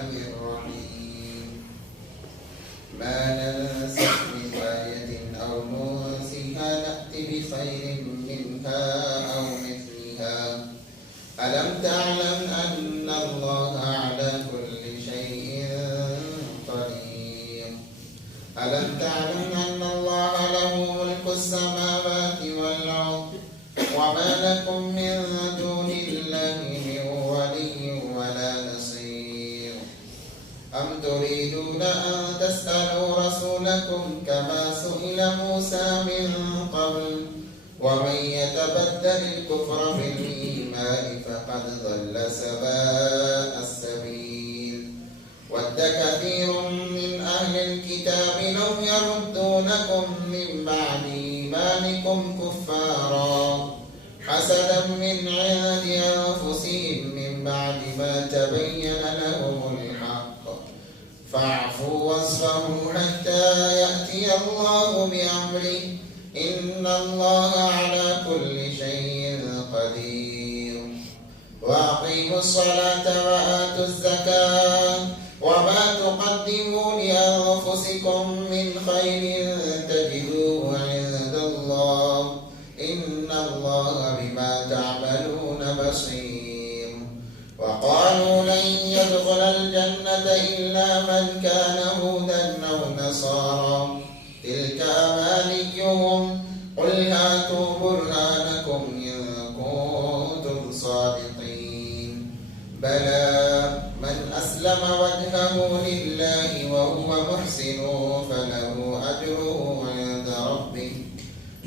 الرحيم ما ننسخ من آية أو ننسها نأت بخير منها أو مثلها ألم تعلم أن الله على كل شيء قدير ألم تعلم أن الله له ملك السماوات والأرض وما لكم من دون الله من ولي ولا نصير أم تريدون أن تسألوا رسولكم كما سئل موسى من قبل ومن يتبدل الكفر بالإيمان فقد ضل سواء السبيل ود كثير من أهل الكتاب لو يردونكم من بعد إيمانكم كفارا حسدا من عند أنفسهم من بعد ما تبين لهم الحق فاعفوا واصفحوا حتى يأتي الله بأمره إن الله على كل شيء قدير وأقيموا الصلاة وآتوا الزكاة وما تقدموا لأنفسكم من خير تجدوه عند الله إن الله بما تعملون بصير وقالوا لن يدخل الجنة إلا من كان هودا أو نصارى تلك أمانيهم قل هاتوا برهانكم إن كنتم صادقين بلى من أسلم وجهه لله وهو محسن فله أجره عند ربه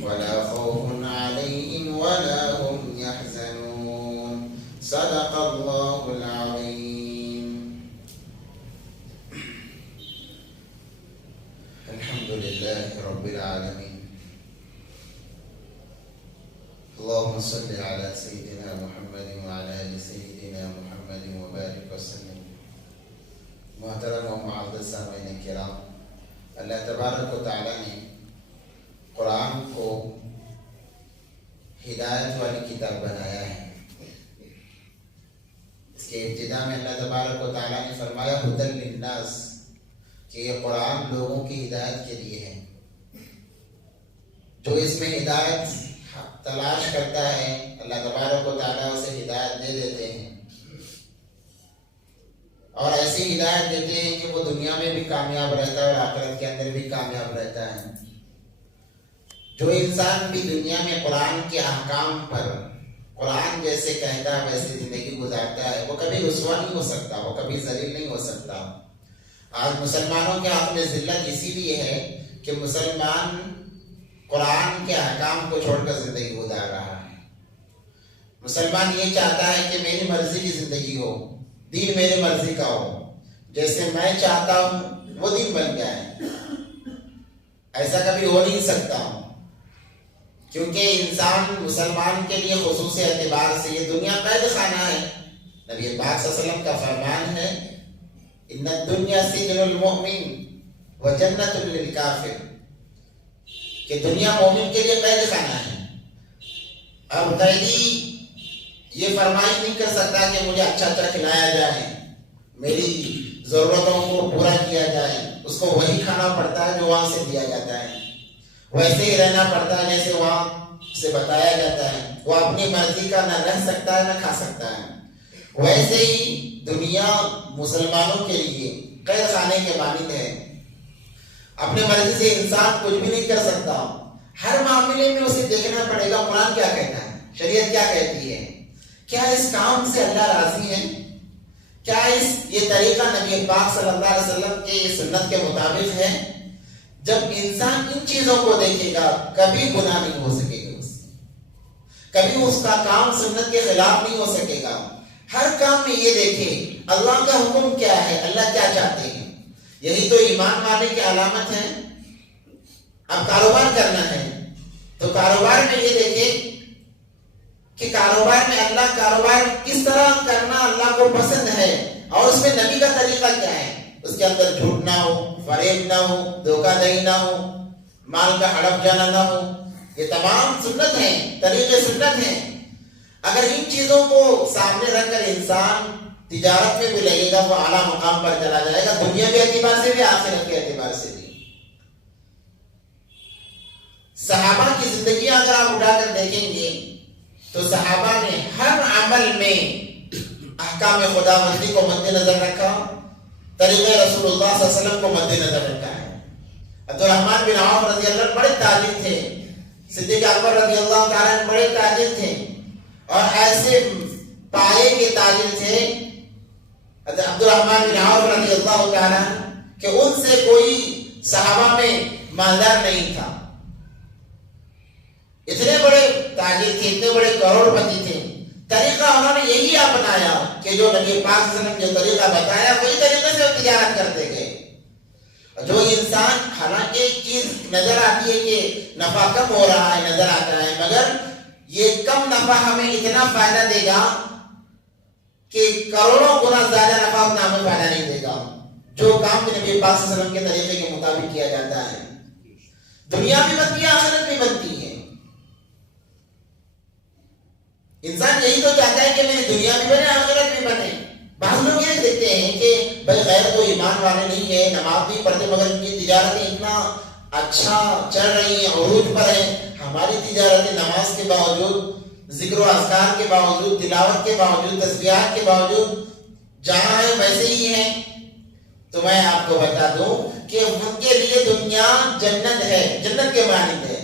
ولا خوف عليهم ولا هم يحزنون صدق الله العظيم. الحمد لله رب العالمين اللهم صل على سيدنا محمد وعلى آل سيدنا محمد وبارك وسلم. محترم و معزز سامعین کرام، اللہ تبارک و تعالی نے قرآن کو ہدایت والی کتاب بنایا ہے. اس کے ابتدا میں اللہ تبارک و تعالی نے فرمایا ہدی للناس کہ یہ قرآن لوگوں کی ہدایت کے لیے ہے. جو اس میں ہدایت تلاش کرتا ہے اللہ تبارک و تعالیٰ اسے ہدایت دے دیتے ہیں، اور ایسی ہدایت دیتے ہیں کہ وہ دنیا میں بھی کامیاب رہتا ہے اور آخرت کے اندر بھی کامیاب رہتا ہے. جو انسان بھی دنیا میں قرآن کے احکام پر قرآن جیسے کہتا ہے ویسے زندگی گزارتا ہے، وہ کبھی رسوا نہیں ہو سکتا، وہ کبھی ذلیل نہیں ہو سکتا. آج مسلمانوں کے ہاتھ میں ذلت اسی لیے ہے کہ مسلمان قرآن کے احکام کو چھوڑ کر زندگی گزار رہا ہے. مسلمان یہ چاہتا ہے کہ میری مرضی کی زندگی ہو، دین میری مرضی کا ہو، جیسے میں چاہتا ہوں وہ دین بن جائے. ایسا کبھی ہو نہیں سکتا، کیونکہ انسان مسلمان کے لیے خصوصی اعتبار سے یہ دنیا قید خانہ ہے. نبی پاک صلی اللہ علیہ وسلم کا فرمان ہے ان الدنیا سجن المؤمن وجنت للکافر، کہ دنیا مومن کے لیے قید خانہ ہے. اب قیدی یہ فرمائش نہیں کر سکتا کہ مجھے اچھا اچھا کھلایا جائے، میری ضرورتوں کو پورا کیا جائے. اس کو وہی کھانا پڑتا ہے جو وہاں سے دیا جاتا ہے، ویسے ہی رہنا پڑتا ہے جیسے وہاں سے بتایا جاتا ہے. وہ اپنی مرضی کا نہ رہ سکتا ہے نہ کھا سکتا ہے. ویسے ہی دنیا مسلمانوں کے لیے قید خانے کے مانند ہے. اپنے مرضی سے انسان کچھ بھی نہیں کر سکتا. ہر معاملے میں اسے دیکھنا پڑے گا قرآن کیا کہتا ہے، شریعت کیا کہتی ہے. کیا اس کام سے اللہ راضی ہے؟ کیا یہ طریقہ نبی پاک صلی اللہ علیہ وسلم کے سنت کے مطابق ہے؟ جب انسان ان چیزوں کو دیکھے گا کبھی گناہ نہیں ہو سکے گا، اس سے کبھی اس کا کام سنت کے خلاف نہیں ہو سکے گا. ہر کام میں یہ دیکھے اللہ کا حکم کیا ہے، اللہ کیا چاہتے ہیں. یہی تو ایمان والے کی علامت ہے. اب کاروبار کرنا ہے تو کاروبار میں یہ دیکھے کہ کاروبار میں اللہ کاروبار کس طرح کرنا اللہ کو پسند ہے، اور اس میں نبی کا طریقہ کیا ہے. اس کے اندر جھوٹ نہ ہو، فریب نہ ہو، دھوکہ دہی نہ ہو، مال کا ہڑپ جانا نہ ہو. یہ تمام سنت ہیں، طریقے سنت ہیں. اگر ان چیزوں کو سامنے رکھ کر انسان تجارت میں بھی لگے گا وہ اعلیٰ مقام پر چلا جائے گا، دنیا کے اعتبار سے بھی آخرت کے اعتبار سے بھی۔ صحابہ کی زندگی اگر آپ اٹھا کر دیکھیں گے تو صحابہ نے ہر عمل میں احکام خداوندی کو مد نظر رکھا، طریقہ رسول اللہ صلی اللہ علیہ وسلم کو مد نظر رکھا ہے۔ عبدالرحمن بن عوف رضی اللہ عنہ بڑے تاجر تھے، صدیق اکبر رضی اللہ تعالیٰ عنہ بڑے تاجر تھے، اور ایسے پائے کے تاجر تھے عبدالرحمن بن عوف رضی اللہ تعالیٰ عنہ کہ ان سے کوئی صحابہ میں مالدار نہیں تھا۔ اتنے بڑے تاجر تھے، اتنے بڑے کروڑ پتی تھے، طریقہ انہوں نے یہی اپنایا کہ جو نبی پاک صلی اللہ علیہ وسلم جو طریقہ بتایا وہی طریقے سے وہ تجارت کرتے گئے۔ جو انسان حالانکہ ایک چیز نظر آتی ہے کہ نفع کم ہو رہا ہے، نظر آتا ہے، مگر یہ کم نفع ہمیں اتنا فائدہ دے گا کہ کروڑوں گنا زیادہ نفع اتنا ہمیں فائدہ نہیں دے گا جو کام کہ نبی پاک صلی اللہ علیہ وسلم کے طریقے کے مطابق کیا جاتا ہے۔ دنیا بھی بنتی ہے، آخرت بھی بنتی ہے۔ انسان یہی تو چاہتا ہے کہ میری دنیا بھی بنے، آخرت بھی بنے۔ بعض لوگ یہ دیکھتے ہیں کہ بھائی غیر تو ایمان والے نہیں ہے، نماز نہیں پڑھتے، مگر ان کی تجارتیں اتنا اچھا چل رہی ہیں، عروج پر ہیں، ہماری تجارتیں نماز کے باوجود، ذکر و اذکار کے باوجود، تلاوت کے باوجود، تسبیحات کے باوجود جہاں ہے ویسے ہی ہیں۔ تو میں آپ کو بتا دوں کہ ان کے لیے دنیا جنت ہے، جنت کے مانند ہے۔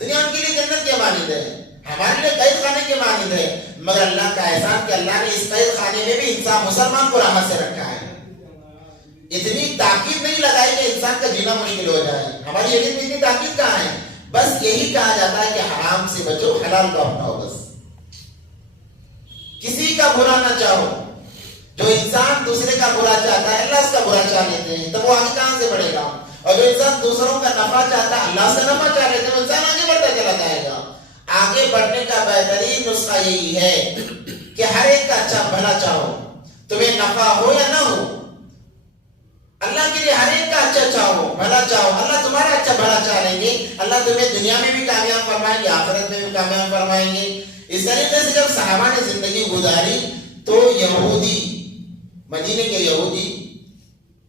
دنیا ان کے لیے جنت کے مانند ہے، ہمارے لیے قید خانے کے مانند ہے، مگر اللہ کا احسان کہ اللہ نے اس قید خانے میں بھی انسان مسلمان کو راحت سے رکھا ہے۔ اتنی تاکید نہیں لگائی کہ انسان کا جینا مشکل ہو جائے۔ ہماری شریعت میں اتنی تاکید کہاں ہے؟ بس یہی کہا جاتا ہے کہ حرام سے بچو، حلال کو اپناؤ، بس کسی کا برا نہ چاہو۔ جو انسان دوسرے کا برا چاہتا ہے اللہ اس کا برا چاہ لیتے ہیں، تب وہ آگے کہاں سے بڑھے گا؟ اور جو انسان دوسروں کا نفع چاہتا ہے اللہ سے نفع چاہ لیتے ہیں، وہ انسان آگے بڑھتا چلا جائے گا۔ آگے بڑھنے کا بہترین نسخہ یہی ہے کہ ہر ایک کا اچھا بھلا چاہو، تمہیں نفع ہو یا نہ ہو، اللہ کے لیے ہر ایک کا اچھا چاہو، بھلا چاہو، اللہ تمہارا اچھا بھلا چاہ لیں گے، اللہ تمہیں دنیا میں بھی کامیاب فرمائیں گے، آخرت میں بھی کامیاب فرمائیں گے۔ اس طریقے سے جب صحابہ نے زندگی گزاری تو یہودی، مدینے کے یہودی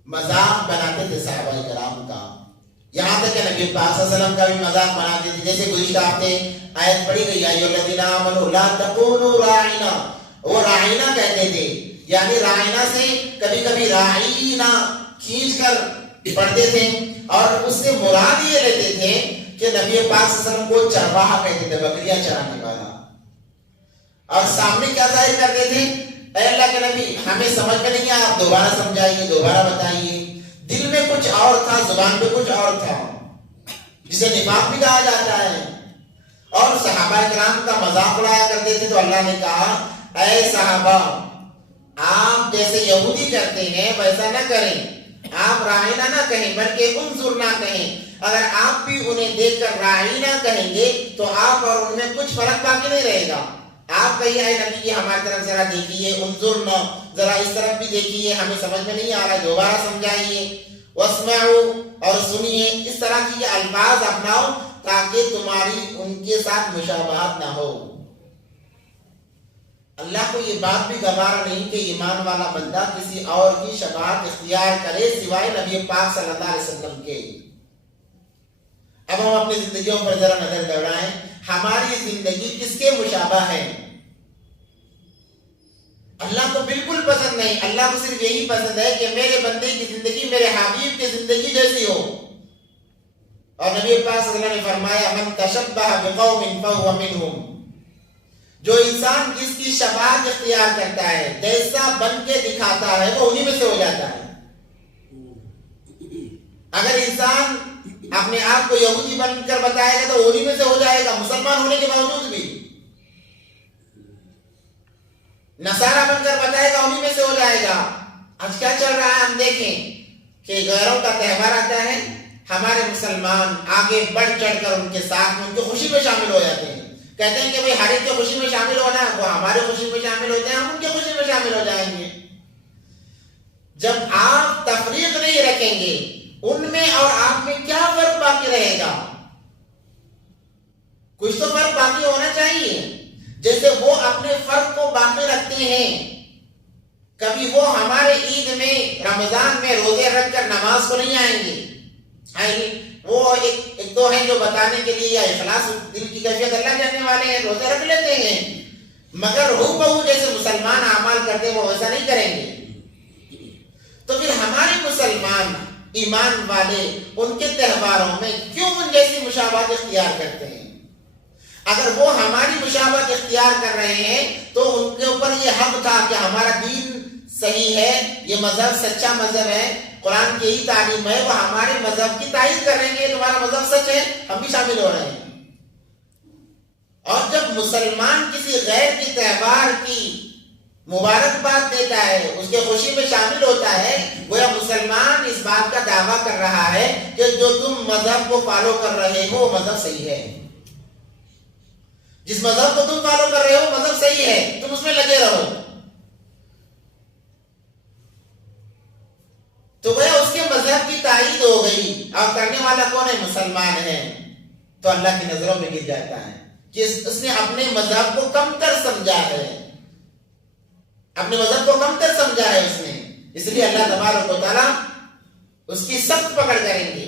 مذاق بناتے تھے صحابہ کرام کا، یہاں تک کہ نبی پاک صلی اللہ علیہ وسلم کا بھی مذاق بناتے تھے۔ جیسے گزشتہ ہفتے آیت پڑھی گئی ایھا الذین آمنوا لا تقولوا راعنا، وہ راعنا کہتے تھے، یعنی راعنا سے کبھی کبھی راعینا کھینچ کر پڑھتے تھے، اور اس سے مراد یہ لیتے تھے کہ نبی پاک صلی اللہ علیہ وسلم کو چرواہا کہتے تھے، بکریاں چرانے والا، اور سامنے کیا ظاہر کرتے تھے؟ اے اللہ کے نبی ہمیں سمجھ میں نہیں آیا، آپ دوبارہ سمجھائیے، دوبارہ بتائیے۔ دل میں کچھ اور تھا، زبان پہ کچھ اور تھا، جسے نفاق بھی کہا جاتا ہے۔ اور صحابہ کرام کا مذاق اڑایا کرتے تھے، تو اللہ نے کہا اے صحابہ آپ جیسے یہودی کرتے ہیں ویسا نہ کریں، آپ راعینا نہ کہیں بلکہ انظر نہ کہیں۔ اگر آپ بھی انہیں دیکھ کر راعینا کہیں گے تو آپ اور ان میں کچھ فرق باقی نہیں رہے گا۔ آپ کہیے اے نبی جی ہماری طرف ذرا دیکھیے، انظر نہ، ذرا اس طرف بھی دیکھیے، ہمیں سمجھ میں نہیں آ رہا ہے، دوبارہ سمجھائیے، واسمعوا، اور سنیے۔ اس طرح کی الفاظ اپناؤ تاکہ تمہاری ان کے ساتھ مشابہت نہ ہو۔ اللہ کو یہ بات بھی گوارا نہیں کہ ایمان والا بندہ کسی اور کی شفاعت اختیار کرے سوائے نبی پاک صلی اللہ علیہ وسلم کے۔ اب ہم اپنی زندگیوں پر ذرا نظر دوڑائیں، ہماری زندگی کس کے مشابہ ہے؟ اللہ کو بالکل پسند نہیں، اللہ کو صرف یہی پسند ہے کہ میرے بندے کی زندگی میرے حبیب کی زندگی جیسی ہو۔ اور نبی پاک صلی اللہ علیہ وسلم نے فرمایا من تشبہ بقوم فہو منہم، جو انسان جس کی شفاعت اختیار کرتا ہے، جیسا بن کے دکھاتا ہے وہ انہی میں سے ہو جاتا ہے۔ اگر انسان اپنے آپ کو یہودی بن کر بتائے گا تو انہی میں سے ہو جائے گا، مسلمان ہونے کے باوجود بھی۔ نصارہ بن کر بتائے گا انہی میں سے ہو جائے گا۔ آج کیا چل رہا ہے ہم دیکھیں کہ غیروں کا تہوار آتا ہے، ہمارے مسلمان آگے بڑھ چڑھ کر ان کے ساتھ ان کی خوشی میں شامل ہو جاتے ہیں، کہتے ہیں کہ بھئی ہر ایک کی خوشی میں شامل ہونا ہے، وہ ہماری خوشی میں شامل ہوتے ہیں، ہم ان کی خوشی میں شامل ہو جائیں گے۔ جب آپ تفریق نہیں رکھیں گے ان میں اور آپ میں کیا فرق باقی رہے گا؟ کچھ تو فرق باقی ہونا چاہیے۔ جیسے وہ اپنے فرق کو باقی رکھتے ہیں کبھی وہ ہمارے عید میں رمضان میں روزے رکھ کر نماز کو نہیں آئیں گے. وہ ایک دو ہیں جو بتانے کے لیے یا اخلاص دل کی کیفیت اللہ جاننے والے ہیں, روزے رکھ لیتے ہیں, مگر ہو بہو جیسے مسلمان اعمال کرتے وہ ویسا نہیں کریں گے. تو پھر ہمارے مسلمان ایمان والے ان کے تہواروں میں کیوں ان جیسی مشابہت اختیار کرتے ہیں؟ اگر وہ ہماری مشابہت اختیار کر رہے ہیں تو ان کے اوپر یہ حق تھا کہ ہمارا دین صحیح ہے, یہ مذہب سچا مذہب ہے, قرآن کی یہی تعلیم ہے, وہ ہمارے مذہب کی تائید کر رہے ہیں, تمہارا مذہب سچ ہے, ہم بھی شامل ہو رہے ہیں. اور جب مسلمان کسی غیر کی تہوار کی مبارکباد دیتا ہے, اس کے خوشی میں شامل ہوتا ہے, گویا مسلمان اس بات کا دعویٰ کر رہا ہے کہ جو تم مذہب کو فالو کر رہے ہو وہ مذہب صحیح ہے. جس مذہب کو تم فالو کر رہے ہو مذہب صحیح ہے, تم اس میں لگے رہو. تو گویا اس کے مذہب کی تائید ہو گئی, اور کرنے والا کون ہے؟ مسلمان ہے. تو اللہ کی نظروں میں گر جاتا ہے کہ اس نے اپنے مذہب کو کمتر سمجھا ہے, اپنے مذہب کو کمتر سمجھا ہے اس نے. اس لیے اللہ تبارک و تعالیٰ اس کی سخت پکڑ کریں گے.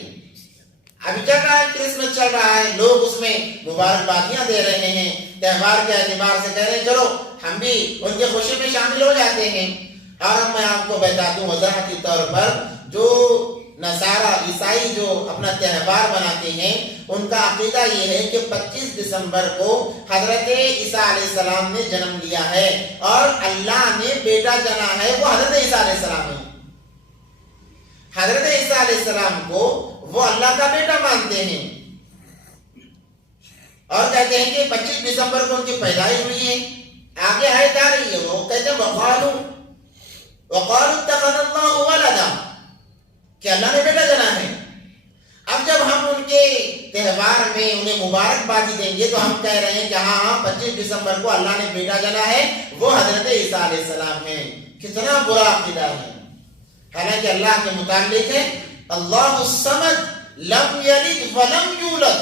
ابھی چل رہا ہے, کرسمس چل رہا ہے, لوگ اس میں مبارکبادیاں دے رہے ہیں, تہوار کے اعتبار سے کہہ رہے ہیں چلو ہم بھی ان کے خوشی میں شامل ہو جاتے ہیں. اور اب میں آپ کو بتا دوں وضاحتی طور پر, جو نصارہ عیسائی جو اپنا تہوار مناتے ہیں ان کا عقیدہ یہ ہے کہ 25 دسمبر کو حضرت عیسیٰ علیہ السلام نے جنم لیا ہے اور اللہ نے بیٹا جنا ہے, وہ حضرت عیسیٰ علیہ السلام ہے. حضرت عیسیٰ علیہ السلام کو وہ اللہ کا بیٹا مانتے ہیں اور کہتے ہیں کہ 25 دسمبر کو ان کی پیدائش ہوئی ہے. آگے آیت آ رہی ہے, وہ کہتے ہیں وقالوا اتخذ اللہ ولدا, کہ اللہ نے بیٹا جنا ہے. اب جب ہم ان کے تہوار میں انہیں مبارکبادی دیں گے تو ہم کہہ رہے ہیں کہ ہاں 25 دسمبر کو اللہ نے بیٹا جنا ہے, وہ حضرت عیسیٰ علیہ السلام ہے. کتنا برا عقیدہ ہے. حالانکہ اللہ کے متعلق ہے اللہ الصمد لم یلد ولم یولد,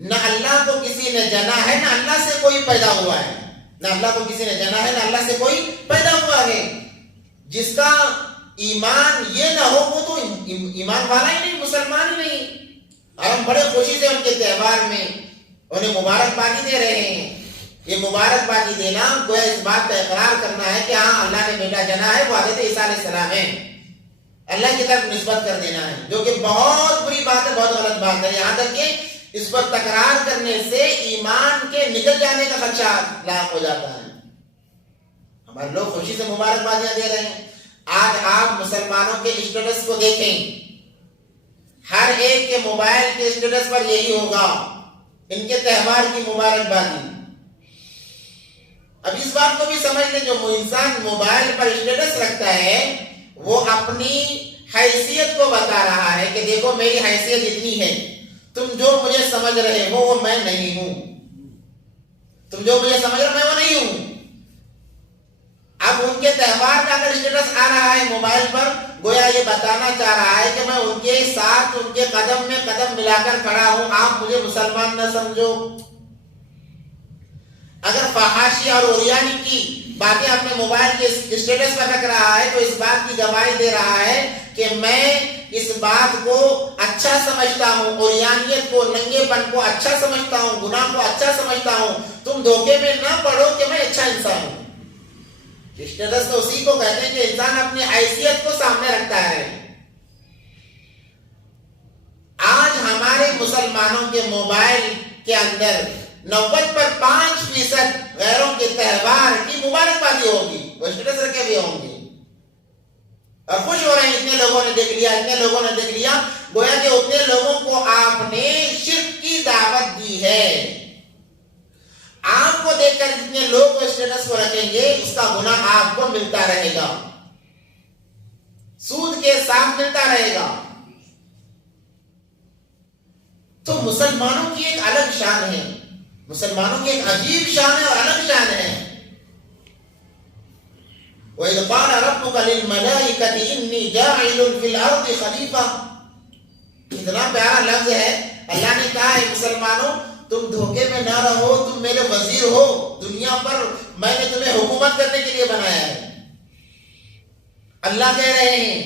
نہ اللہ کو کسی نے جنا ہے نہ اللہ سے کوئی پیدا ہوا ہے, نہ اللہ کو کسی نے جنا ہے نہ اللہ سے کوئی پیدا ہوا ہے. جس کا ایمان یہ نہ ہو وہ تو ایمان والا ہی نہیں, مسلمان ہی نہیں. اور ہم بڑے خوشی سے ان کے تہوار میں انہیں مبارکبادی دے رہے ہیں. یہ مبارکبادی دینا گویا اس بات کا اقرار کرنا ہے کہ ہاں اللہ نے بیٹا جنا ہے, وہ حضرت عیسیٰ علیہ السلام ہے, اللہ کی طرف نسبت کر دینا ہے, جو کہ بہت بری بات ہے, بہت غلط بات ہے. یہاں تک کہ اس پر تکرار کرنے سے ایمان کے نکل جانے کا خدشہ لاحق ہو جاتا ہے. ہمارے لوگ خوشی سے مبارکبادیاں دے رہے ہیں. آج آپ مسلمانوں کے اسٹیٹس کو دیکھیں, ہر ایک کے موبائل کے اسٹیٹس پر یہی ہوگا, ان کے تہوار کی مبارکبادی. اب اس بات کو بھی سمجھ لیں, جو انسان موبائل پر اسٹیٹس رکھتا ہے وہ اپنی حیثیت کو بتا رہا ہے کہ دیکھو میری حیثیت اتنی ہے, تم جو مجھے سمجھ رہے ہو وہ میں نہیں ہوں, تم جو مجھے سمجھ رہے ہو میں وہ نہیں ہوں. اب ان کے تہوار کا اگر اسٹیٹس آ رہا ہے موبائل پر, گویا یہ بتانا چاہ رہا ہے کہ میں ان کے ساتھ ان کے قدم میں قدم ملا کر کھڑا ہوں, آپ مجھے مسلمان نہ سمجھو. اگر فحاشی اور اوریانی کی باتیں اپنے موبائل کے اسٹیٹس پر رکھ رہا ہے تو اس بات کی گواہی دے رہا ہے کہ میں اس بات کو اچھا سمجھتا ہوں, اوریانیت کو, ننگے پن کو اچھا سمجھتا ہوں, گناہ کو اچھا سمجھتا ہوں. تم دھوکے میں نہ پڑو کہ میں اچھا انسان ہوں. اسٹیٹس تو اسی کو کہتے ہیں کہ انسان اپنی حیثیت کو سامنے رکھتا ہے. آج ہمارے مسلمانوں کے موبائل کے اندر 90% غیروں کے تہوار کی مبارکبادی ہوگی, وہ اسٹیٹس رکھے ہوئے ہوں گے اور خوش ہو رہے ہیں, اتنے لوگوں نے دیکھ لیا, اتنے لوگوں نے دیکھ لیا. گویا کہ اتنے لوگوں کو آپ نے شرک کی دعوت دی ہے. آپ کو دیکھ کر جتنے لوگ اسٹیٹس کو رکھیں گے اس کا گناہ آپ کو ملتا رہے گا, سود کے ساتھ ملتا رہے گا. تو مسلمانوں کی ایک الگ شان ہے, مسلمانوں کی ایک عجیب شان ہے اور الگ شان ہے. وَإِذْ قَالَ رَبُّكَ لِلْمَلَائِكَةِ إِنِّي جَاعِلٌ فِي الْأَرْضِ خَلِيفَةً. اتنا پیارا لفظ ہے. اللہ نے کہا ہے مسلمانوں تم دھوکے میں نہ رہو، تم میرے وزیر ہو دنیا پر، میں نے تمہیں حکومت کرنے کے لیے بنایا ہے۔ اللہ کہہ رہے ہیں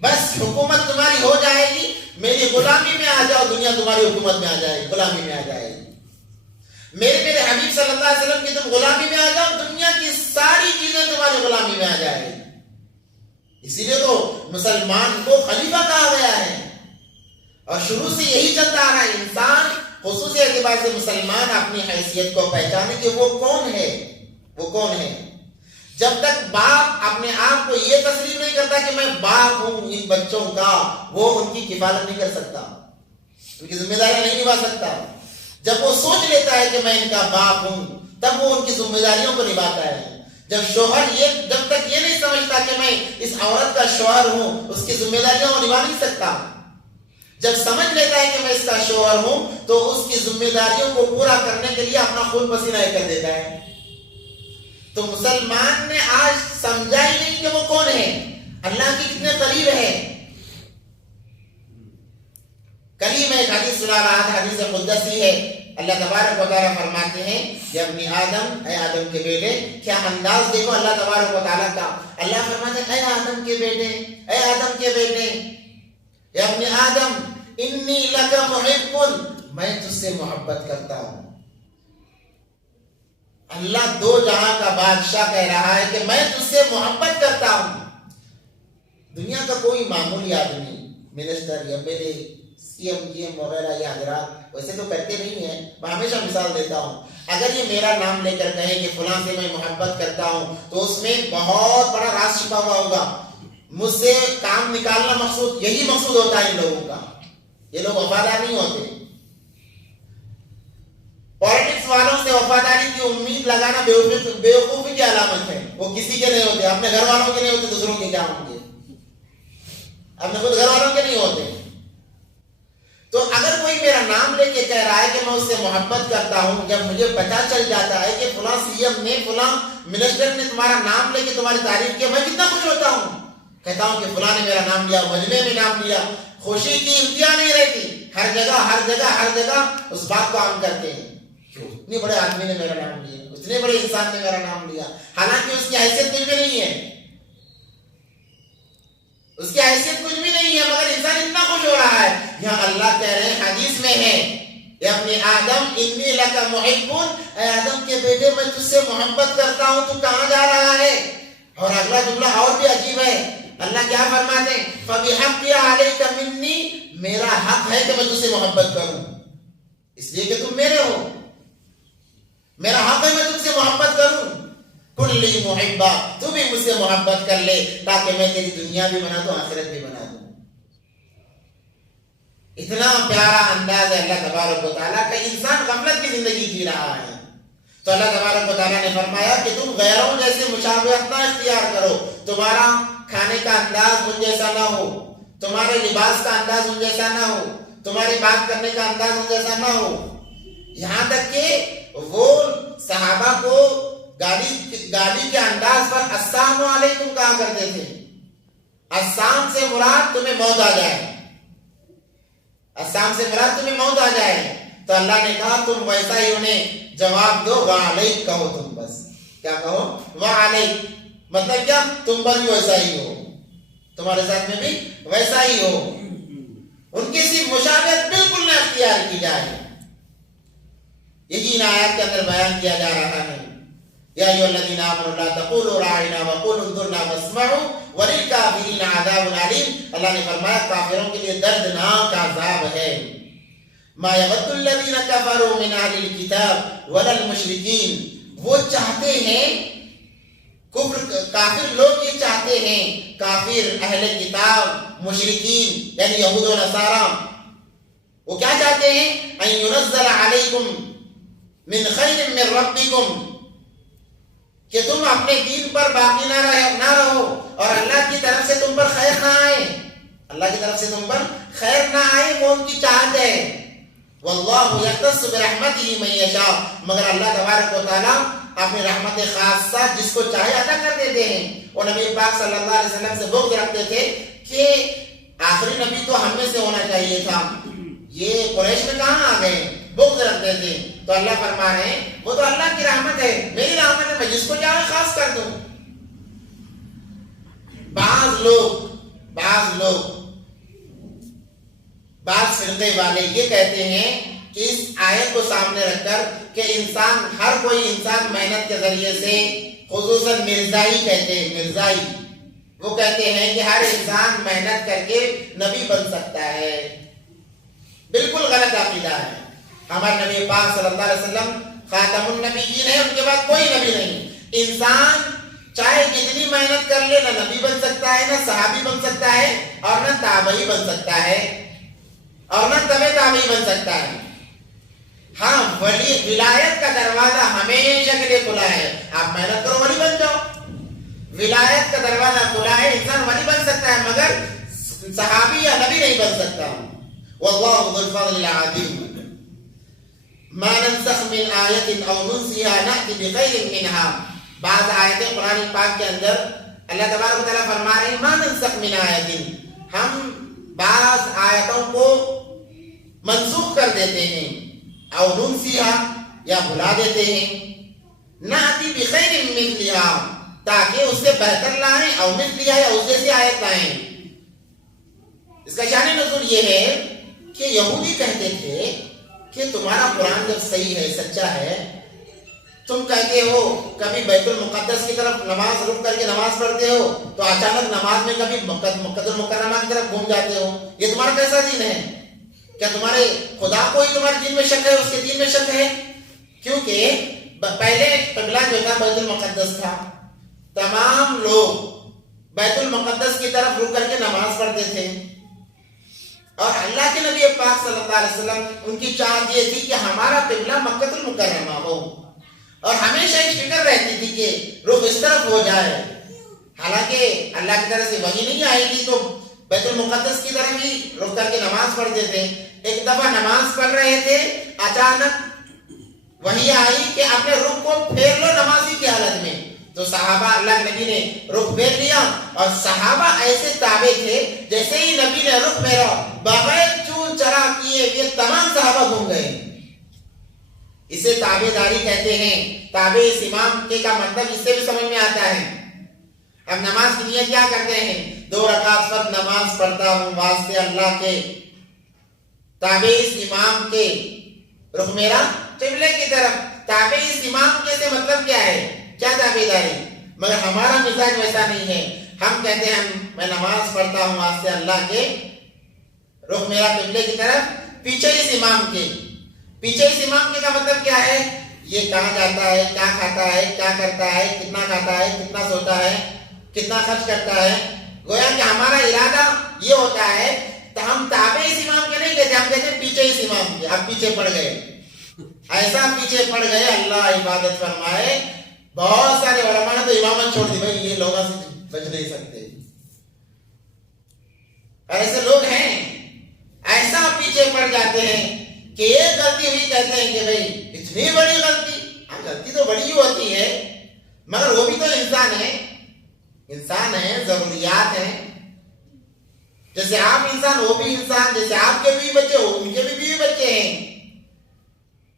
بس حکومت تمہاری ہو جائے گی، میری غلامی میں آ جاؤ، دنیا تمہاری حکومت میں آ جائے گی، غلامی میں آ جائے گی۔ میرے حبیب صلی اللہ علیہ وسلم کی تم غلامی میں آ جاؤ، دنیا کی ساری چیزیں تمہاری غلامی میں آ جائے گی۔ اسی لیے تو مسلمان کو خلیفہ کہا گیا ہے، اور شروع سے یہی چلتا آ رہا ہے۔ انسان خصوصی اعتبار سے مسلمان اپنی حیثیت کو پہچانے کہ وہ کون ہے، وہ کون ہے۔ جب تک باپ اپنے آپ کو یہ تسلیم نہیں کرتا کہ میں باپ ہوں ان بچوں کا، وہ ان کی کفالت نہیں کر سکتا، ان کی ذمہ داریاں نہیں نبھا سکتا۔ جب وہ سوچ لیتا ہے کہ میں ان کا باپ ہوں، تب وہ ان کی ذمہ داریوں کو نبھاتا ہے۔ جب تک یہ نہیں سمجھتا کہ میں اس عورت کا شوہر ہوں، اس کی ذمہ داریوں کو نبھا نہیں سکتا۔ جب سمجھ لیتا ہے کہ میں اس کا شوہر ہوں، تو اس کی ذمہ داریوں کو پورا کرنے کے لیے اپنا خون پسینہ کر دیتا ہے۔ تو مسلمان نے آج سمجھا ہی نہیں کہ وہ کون ہے، اللہ کی کتنے قریب ہے۔ کل میں ایک حدیث سنا رہا تھا، حدیث قدسی ہے۔ اللہ تبارک و تعالیٰ فرماتے ہیں کہ ابن آدم، اے آدم کے بیٹے، کیا انداز دیکھو اللہ تبارک و تعالیٰ کا۔ اللہ فرماتے ہیں اے آدم کے بیٹے، اے آدم کے بیٹے، اے ابن آدم انی لک محب، میں تجھ سے محبت کرتا ہوں۔ اللہ دو جہاں کا بادشاہ کہہ رہا ہے کہ میں تجھ سے محبت کرتا ہوں۔ دنیا کا کوئی معمولی آدمی، منسٹر یا میرے سی ایم جی ایم وغیرہ یا حضرات ویسے تو کرتے نہیں ہیں، میں ہمیشہ مثال دیتا ہوں، اگر یہ میرا نام لے کر کہیں کہ فلاں سے میں محبت کرتا ہوں، تو اس میں بہت بڑا راز چھپا ہوا ہوگا۔ مجھ سے کام نکالنا مقصود، یہی مقصود ہوتا ہے ان لوگوں کا۔ یہ لوگ وفادار نہیں ہوتے۔ پالیٹکس والوں سے وفاداری کی امید لگانا بیوقوفی کی علامت ہے۔ وہ کسی کے نہیں ہوتے، اپنے گھر والوں کے نہیں ہوتے، دوسروں کے کیا ہوں گے؟ اپنے خود گھر والوں کے نہیں ہوتے۔ تو اگر کوئی میرا نام لے کے کہہ رہا ہے کہ میں اس سے محبت کرتا ہوں، جب مجھے پتا چل جاتا ہے کہ فلاں سی ایم نے، فلاں منسٹر نے تمہارا نام لے کے تمہاری تعریف کیا، میں کتنا خوش ہوتا ہوں۔ کہتا ہوں کہ فلاں نے میرا نام لیا، مجمع میں نام لیا، خوشی کی انتہا نہیں رہتی۔ ہر جگہ اس بات کو عام کرتے ہیں، اتنے بڑے آدمی نے میرا نام لیا، اتنے بڑے انسان نے میرا نام لیا، حالانکہ اس کی حیثیت کچھ بھی نہیں ہے، اس کی حیثیت کچھ بھی نہیں ہے، مگر انسان اتنا خوش ہو رہا ہے۔ یہاں اللہ کہہ رہے ہیں، حدیث میں ہے، اے ابن آدم انی لک محب، اے آدم کے بیٹے میں تجھ سے محبت کرتا ہوں، تو کہاں جا رہا ہے؟ اور اگلا جملہ اور بھی عجیب ہے، اللہ کیا فرماتے ہیں؟ فَبِحَقِّ عَلَيْكَ مِنِّي، میرا حق ہے کہ میں تجھ سے محبت کروں، اس لیے کہ تم میرے ہو، میرا حق ہے میں تجھ سے محبت کروں۔ کلی محبہ، تو بھی مجھ سے محبت کر لے تاکہ میں تیری دنیا بھی بنا دوں، آخرت بھی بنا دوں۔ اتنا پیارا انداز ہے اللہ تبارک و تعالیٰ کا۔ انسان غفلت کی زندگی جی رہا ہے، تو اللہ تبارک و تعالیٰ نے فرمایا کہ تم غیروں جیسے مشابہت نہ اختیار کرو، تمہارا کھانے کا انداز ان جیسا نہ ہو، تمہارے لباس کا انداز ان جیسا نہ ہو، تمہاری بات کرنے کا انداز ان جیسا نہ ہو۔ یہاں تک کہ وہ صحابہ کو گاڑی کے انداز پر السلام علیکم کہا کرتے تھے۔ السلام سے مراد تمہیں موت آ جائے، السلام سے مراد تمہیں موت آ جائے، تو اللہ نے کہا تم ویسا ہی انہیں جواب دو، وعلیک کہو، تم بس کیا کہو؟ وعلیک، مطلب کیا؟ تم پر بھی ویسا ہی ہو، تمہارے ساتھ میں بھی ویسا ہی ہو، ان کی صرف مشابہت بالکل نہ اختیار کی جائے۔ یہی ان آیات کے اندر بیان کیا جا رہا ہے، یا ایھا الذین آمنوا لا تقولوا راعنا وقولوا انظرنا واسمعوا وللکافرین عذاب علیم۔ اللہ نے فرمایا کافروں کے لیے دردناک عذاب ہے۔ ما یود الذین کفروا من اہل الکتاب ولا المشرکین، وہ چاہتے ہیں، کافر لوگ یہ چاہتے ہیں، کافر اہل کتاب مشرکین یعنی یہود و نصارا، وہ کیا چاہتے ہیں؟ ان ينزل علیکم من خیر من ربکم، کہ تم اپنے دین پر باقی نہ رہو اور اللہ کی طرف سے تم پر خیر نہ آئے، اللہ کی طرف سے تم پر خیر نہ آئے، وہ ان کی چاہت ہے۔ واللہ یختص برحمتہ من یشاء، مگر اللہ تبارک و تعالیٰ اپنی رحمت خاصہ جس کو چاہے عطا کر دیتے ہیں۔ اور نبی پاک صلی اللہ علیہ وسلم سے بغض رکھتے تھے کہ آخری نبی تو ہم میں سے ہونا چاہیے تھا، یہ قریش میں کہاں آ گئے؟ بغض رکھتے تھے. تو اللہ فرما رہے ہیں وہ تو اللہ کی رحمت ہے، میری رحمت ہے، میں جس کو چاہوں خاص کر دوں. بعض فرقے والے یہ کہتے ہیں کہ اس آیت کو سامنے رکھ کر کہ ہر کوئی انسان محنت کے ذریعے سے، خصوصاً مرزائی کہتے ہیں، مرزائی وہ کہتے ہیں کہ ہر انسان محنت کر کے نبی بن سکتا ہے. بالکل غلط عقیدہ ہے. ہمارے نبی پاک صلی اللہ علیہ وسلم خاتم النبیین ہے، ان کے بعد کوئی نبی نہیں. انسان چاہے جتنی محنت کر لے نہ نبی بن سکتا ہے، نہ صحابی بن سکتا ہے، اور نہ تابعی بن سکتا ہے، اور نہ تبع تابعی بن سکتا ہے. ہاں، ولایت کا دروازہ ہمیشہ کے لیے کھلا ہے. آپ محنت کرو ولی بن جاؤ. ولایت کا دروازہ کھلا ہے، انسان ولی بن سکتا ہے مگر صحابی یا نبی نہیں بن سکتا. واللہ ذو الفضل العظیم. ما ننسخ من آیت او ننسیها نأتی بخیر منها. بعض آیتیں قرآن پاک کے اندر اللہ تبارک و تعالیٰ فرما رہے ہیں ما ننسخ من آیت، ہم بعض آیتوں کو منسوخ کر دیتے ہیں، او ننسیها یا بھلا دیتے ہیں، نأتی بخیر مثلها تاکہ اس سے بہتر لائیں، او مثلها یا اس جیسی آیت لائیں. اس کا شان نزول یہ ہے کہ یہودی کہتے تھے کہ تمہارا قرآن جب صحیح ہے، سچا ہے، تم کہتے ہو کبھی بیت المقدس کی طرف نماز رک کر کے نماز پڑھتے ہو تو اچانک نماز میں کبھی مکہ المکرمہ کی طرف گھوم جاتے ہو. یہ تمہارا کیسا دین ہے؟ کیا تمہارے خدا کو ہی تمہارے دین میں شک ہے، اس کے دین میں شک ہے؟ کیونکہ پہلے قبلہ جو تھا بیت المقدس تھا، تمام لوگ بیت المقدس کی طرف رک کر کے نماز پڑھتے تھے، اور اللہ کے نبی پاک صلی اللہ علیہ وسلم ان کی چاہت یہ تھی کہ ہمارا قبلہ مکہ المکرمہ ہو، اور ہمیشہ ایک فکر رہتی تھی کہ رخ اس طرف ہو جائے. حالانکہ اللہ کی طرف سے وحی نہیں آئی تھی تو بیت المقدس کی طرف ہی رک کر کے نماز پڑھتے تھے. ایک دفعہ نماز پڑھ رہے تھے، اچانک وحی آئی کہ اپنے رخ کو پھیر لو نمازی کی حالت میں. تو صحابہ، اللہ کے نبی نے رخ پھیر لیا، اور صحابہ ایسے تابع تھے جیسے ہی نبی نے رخ پھیرا بغیر چون چرا کیے یہ تمام صحابہ گھوم گئے. اسے تابع داری کہتے ہیں. تابع اس امام کے کا مطلب اس سے بھی سمجھ میں آتا ہے. اب نماز کی نیت کیا کرتے ہیں؟ 2 رکعت فرض نماز پڑھتا ہوں واسطے اللہ کے، تابع اس امام کے، رخ میرا قبلے کی طرف. تابع اس امام کے سے مطلب کیا ہے؟ کیا تابع داری؟ مگر ہمارا مزاج ویسا نہیں ہے. ہم کہتے ہیں میں نماز پڑھتا ہوں واسطے اللہ کے، رخ میرا قبلے کی طرف، پیچھے اس امام کے. پیچھے اس امام کے کا مطلب کیا ہے؟ یہ کہاں جاتا ہے، کیا کھاتا ہے، کیا کرتا ہے، کتنا کھاتا ہے، کتنا سوتا ہے، کتنا خرچ کرتا ہے. گویا کہ ہمارا ارادہ یہ ہوتا ہے تو ہم تابع اس امام کے نہیں کہتے، ہم کہتے ہیں پیچھے اس امام کے. آپ پیچھے پڑ گئے، ایسا پیچھے پڑ گئے، اللہ عبادت فرمائے. بہت سارے علماء نے تو امامت چھوڑ دی، بھائی یہ لوگوں سے بچ نہیں سکتے. ایسے لوگ ہیں، ایسا پیچھے پڑ جاتے ہیں کہ ایک غلطی ہوئی کہتے ہیں کہ بھئی اتنی بڑی غلطی. غلطی تو بڑی ہی ہوتی ہے مگر وہ بھی تو انسان ہے، ضروریات ہیں. جیسے آپ انسان وہ بھی انسان، جیسے آپ کے بھی بچے ہو ان کے بھی بچے ہیں.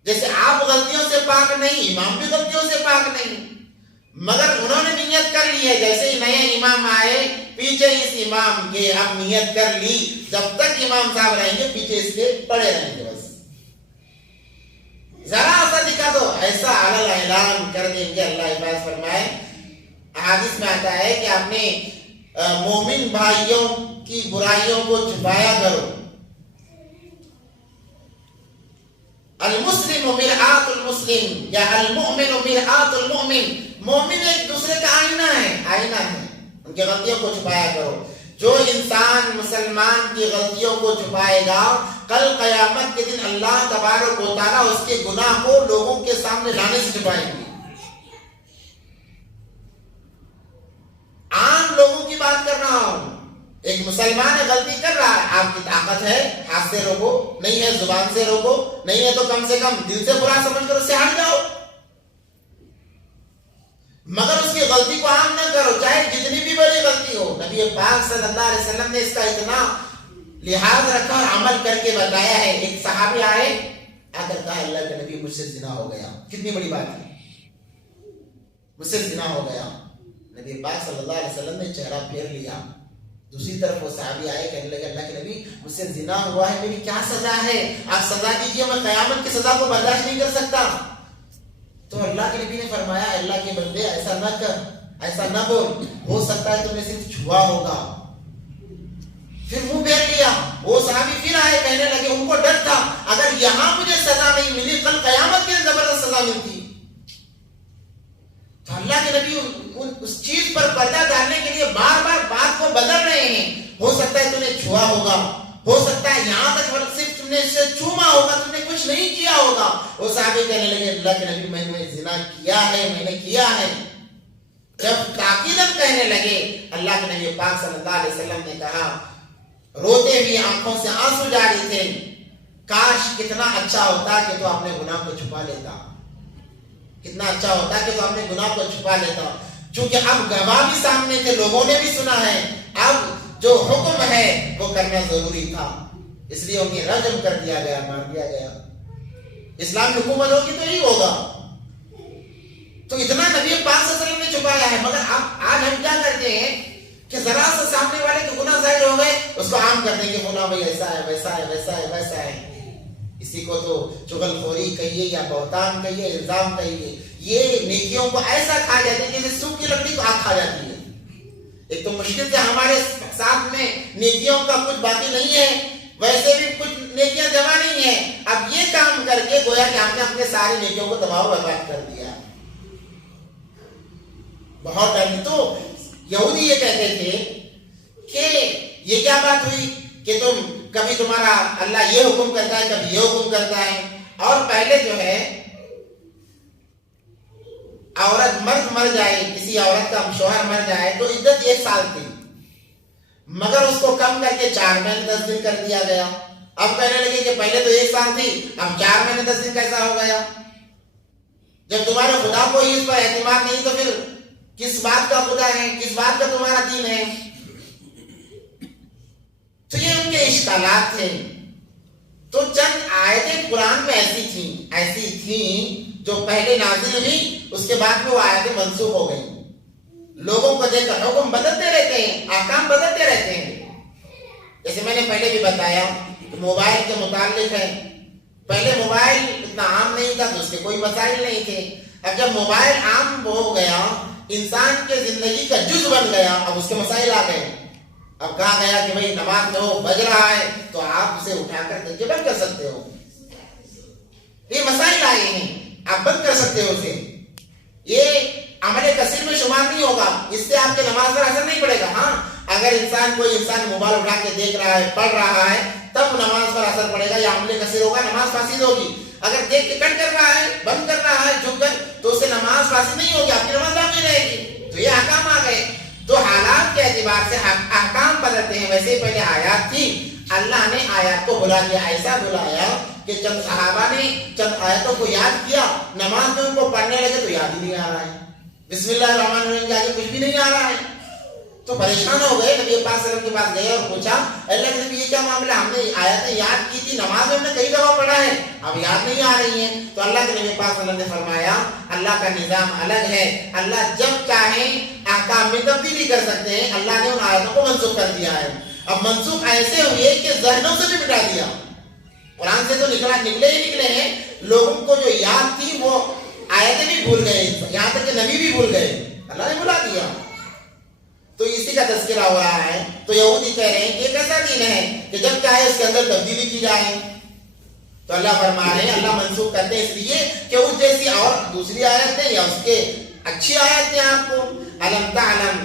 جیسے آپ غلطیوں سے پاک نہیں، امام بھی غلطیوں سے پاک نہیں، مگر انہوں نے نیت کر لی ہے. جیسے ہی نئے امام آئے پیچھے اس امام کے ہم نیت کر لی، جب تک امام صاحب رہیں گے پیچھے اس کے پڑے رہیں گے. بس ذرا سا دکھا دو ایسا اعلان اعلان کر دیں گے. اللہ حفاظ فرمائے. احادیث میں آتا ہے کہ اپنے مومن بھائیوں کی برائیوں کو چھپایا کرو. المسلم مرآت المسلم یا المؤمن مرآت المؤمن. مومن ایک دوسرے کا آئینہ ہے، ان کی غلطیوں کو چھپایا کرو. جو انسان مسلمان کی غلطیوں کو چھپائے گا کل قیامت کے دن اللہ تبارک و تعالیٰ اس کے گناہ کو لوگوں کے سامنے لانے سے چھپائیں گے. عام لوگوں کی بات کر رہا ہوں. ایک مسلمان غلطی کر رہا ہے، آپ کی طاقت ہے ہاتھ سے روکو، نہیں ہے زبان سے روکو، نہیں ہے تو کم سے کم دل سے برا سمجھ کر اس سے ہٹ جاؤ، مگر اس کی غلطی کو عام نہ کرو چاہے جتنی بھی بڑی غلطی ہو. نبی پاک صلی اللہ علیہ وسلم نے اس کا اتنا لحاظ رکھا اور عمل کر کے بتایا ہے. ایک صحابی آئے آ کر کہا اللہ کے نبی مجھ سے زنا ہو گیا. کتنی بڑی بات ہے, مجھ سے زنا ہو گیا. نبی پاک صلی اللہ علیہ وسلم نے چہرہ پھیر لیا. دوسری طرف وہ صحابی آئے, کہنے لگے اللہ کے نبی مجھ سے زنا ہوا ہے, میری کیا سزا ہے, آپ سزا دیجیے, میں قیامت کی سزا کو برداشت نہیں کر سکتا. تو اللہ کے نبی نے فرمایا اللہ کے بندے ایسا نہ کر, ایسا نہ بول, ہو سکتا ہے تم نے صرف چھوا ہوگا. پھر منہ پھیر لیا. وہ صحابی پھر آئے, کہنے لگے ان کو ڈر تھا اگر یہاں مجھے سزا نہیں ملی کل قیامت کے زبردست سزا ملتی. تو اللہ کے نبی اس چیز پر پردہ ڈالنے کے لیے بار بار بات کو بدل رہے ہیں. ہو سکتا ہے تم نے چھوا ہوگا, ہو سکتا ہے یہاں تک صرف تم نے اسے چوما ہوگا, تم نے کچھ نہیں کیا ہوگا. وہ صحابی کہنے لگے اللہ کے نبی میں نے زنا کیا ہے, میں نے کیا ہے. جب تاکیداً کہنے لگے اللہ کے نبی پاک صلی اللہ علیہ وسلم نے کہا, روتے بھی آنکھوں سے آنسو جاری تھے, کاش کتنا اچھا ہوتا کہ تو اپنے گناہ کو چھپا لیتا, کتنا اچھا ہوتا کہ تو اپنے گناہ کو چھپا لیتا. چونکہ اب گواہ بھی سامنے تھے, لوگوں نے بھی سنا ہے, اب جو حکم ہے وہ کرنا ضروری تھا, اس لیے انہیں رجم کر دیا گیا, مار دیا گیا. اسلامی حکومت ہوگی تو یہی ہوگا. تو اتنا نبی پاک صلی اللہ علیہ وسلم نے چھپایا ہے. مگر اب آج ہم کیا کرتے ہیں کہ ذرا سے سامنے والے کے گناہ ظاہر ہو گئے اس کو عام کر دیں کہ گناہ بھائی ایسا ہے, ویسا ہے, ویسا ہے, ویسا ہے. اسی کو تو چغل خوری کہیے یا بہتان کہیے, الزام کہیے. یہ نیکیوں کو ایسا کھا جاتے ہیں جیسے سوکھی لکڑی کو آگ کھا جاتی ہے. ایک تو مشکل سے ہمارے ساتھ میں نیکیوں کا کچھ باقی نہیں ہے, ویسے بھی کچھ نیکیاں جمع نہیں ہیں. اب یہ کام کر کے گویا کہ ہم نے اپنے ساری نیکیوں کو تباہ و برباد کر دیا. بہت ڈر. تو یہودی یہ کہتے تھے کہ یہ کیا بات ہوئی کہ تم کبھی تمہارا اللہ یہ حکم کرتا ہے, کبھی یہ حکم کرتا ہے. اور پہلے جو ہے عورت مرد مر جائے, کسی عورت کا شوہر مر جائے تو عدت 1 سال تھی, مگر اس کو کم کر کے 4 مہینے 10 دن کر دیا گیا. اب کہنے لگے کہ پہلے تو 1 سال تھی, اب 4 مہینے 10 دن کیسا ہو گیا. جب تمہارے خدا کو ہی اس پر اعتماد نہیں تو پھر کس بات کا خدا ہے, کس بات کا تمہارا دین ہے. تو یہ ان کے اشکالات تھے. تو چند آیتیں قرآن میں ایسی تھیں جو پہلے نازل ہوئی, اس کے بعد میں وہ آیتیں منسوخ ہو گئیں. لوگوں کو دیکھ کر حکم بدلتے رہتے ہیں, احکام بدلتے رہتے ہیں. جیسے میں نے پہلے بھی بتایا موبائل کے متعلق ہے. پہلے موبائل اتنا عام نہیں تھا تو اس کے کوئی مسائل نہیں تھے. اب جب موبائل عام ہو گیا, انسان کے زندگی کا جز بن گیا, اب اس کے مسائل آ گئے. اب کہا گیا کہ بھئی نماز میں ہو بج رہا ہے تو آپ اسے اٹھا کر دیکھے بند کر سکتے ہو. یہ مسائل آئے ہیں, آپ بند کر سکتے ہو اسے. یہ عمل کثیر میں شمار نہیں ہوگا, اس سے آپ کے نماز پر اثر نہیں پڑے گا. ہاں اگر کوئی انسان موبائل اٹھا کے دیکھ رہا ہے, پڑھ رہا ہے, تب نماز پر اثر پڑے گا, یا عمل کثیر ہوگا, نماز فاسد ہوگی. اگر دیکھ کے کٹ کر رہا ہے, بند کر رہا ہے جھک کر, تو اس سے نماز فاسد نہیں ہوگی, آپ کی نماز باقی رہے گی. تو یہ احکام آ گئے. تو حالات کے اعتبار سے احکام بدلتے ہیں. ویسے پہلے آیات تھی, اللہ نے آیات کو بلا دیا. ایسا بلایا کہ چند صحابہ نے چند آیتوں کو یاد کیا, نماز میں ان کو پڑھنے لگے تو یاد ہی نہیں آ رہا ہے. بسم اللہ الرحمن الرحیم کے آگے کچھ بھی نہیں آ رہا ہے. تو پریشان ہو گئے, نبی پاک صلی اللہ علیہ وسلم کے پاس گئے اور پوچھا اللہ کے نبی یہ کیا معاملہ, ہم نے آیتیں یاد کی تھی, نماز میں ہم نے کئی دفعہ پڑھا ہے, اب یاد نہیں آ رہی ہیں. تو اللہ کے نبی پاک صلی اللہ علیہ وسلم نے فرمایا اللہ کا نظام الگ ہے, اللہ جب چاہیں احکام میں تبدیلی کر سکتے ہیں. اللہ نے ان آیتوں کو منسوخ کر دیا ہے. اب منسوخ ایسے ہوئے کہ ذہنوں سے بھی مٹا دیا. قرآن سے تو نکلے ہیں, لوگوں کو جو یاد تھی وہ آیتیں بھی بھول گئے, یہاں تک کہ نبی بھی بھول گئے, اللہ نے بلا دیا. تو اسی کا تذکرہ ہو رہا ہے. تو یہودی کہہ رہے ہیں کہ ایک ایسا دین ہے کہ جب چاہے اس کے اندر تبدیلی کی جائے. تو اللہ فرما رہے ہیں اللہ منسوخ کرتے ہیں اس لیے کہ اس جیسی اور دوسری آیتیں یا اس کے اچھی آیتیں آپ کو. الم تعلم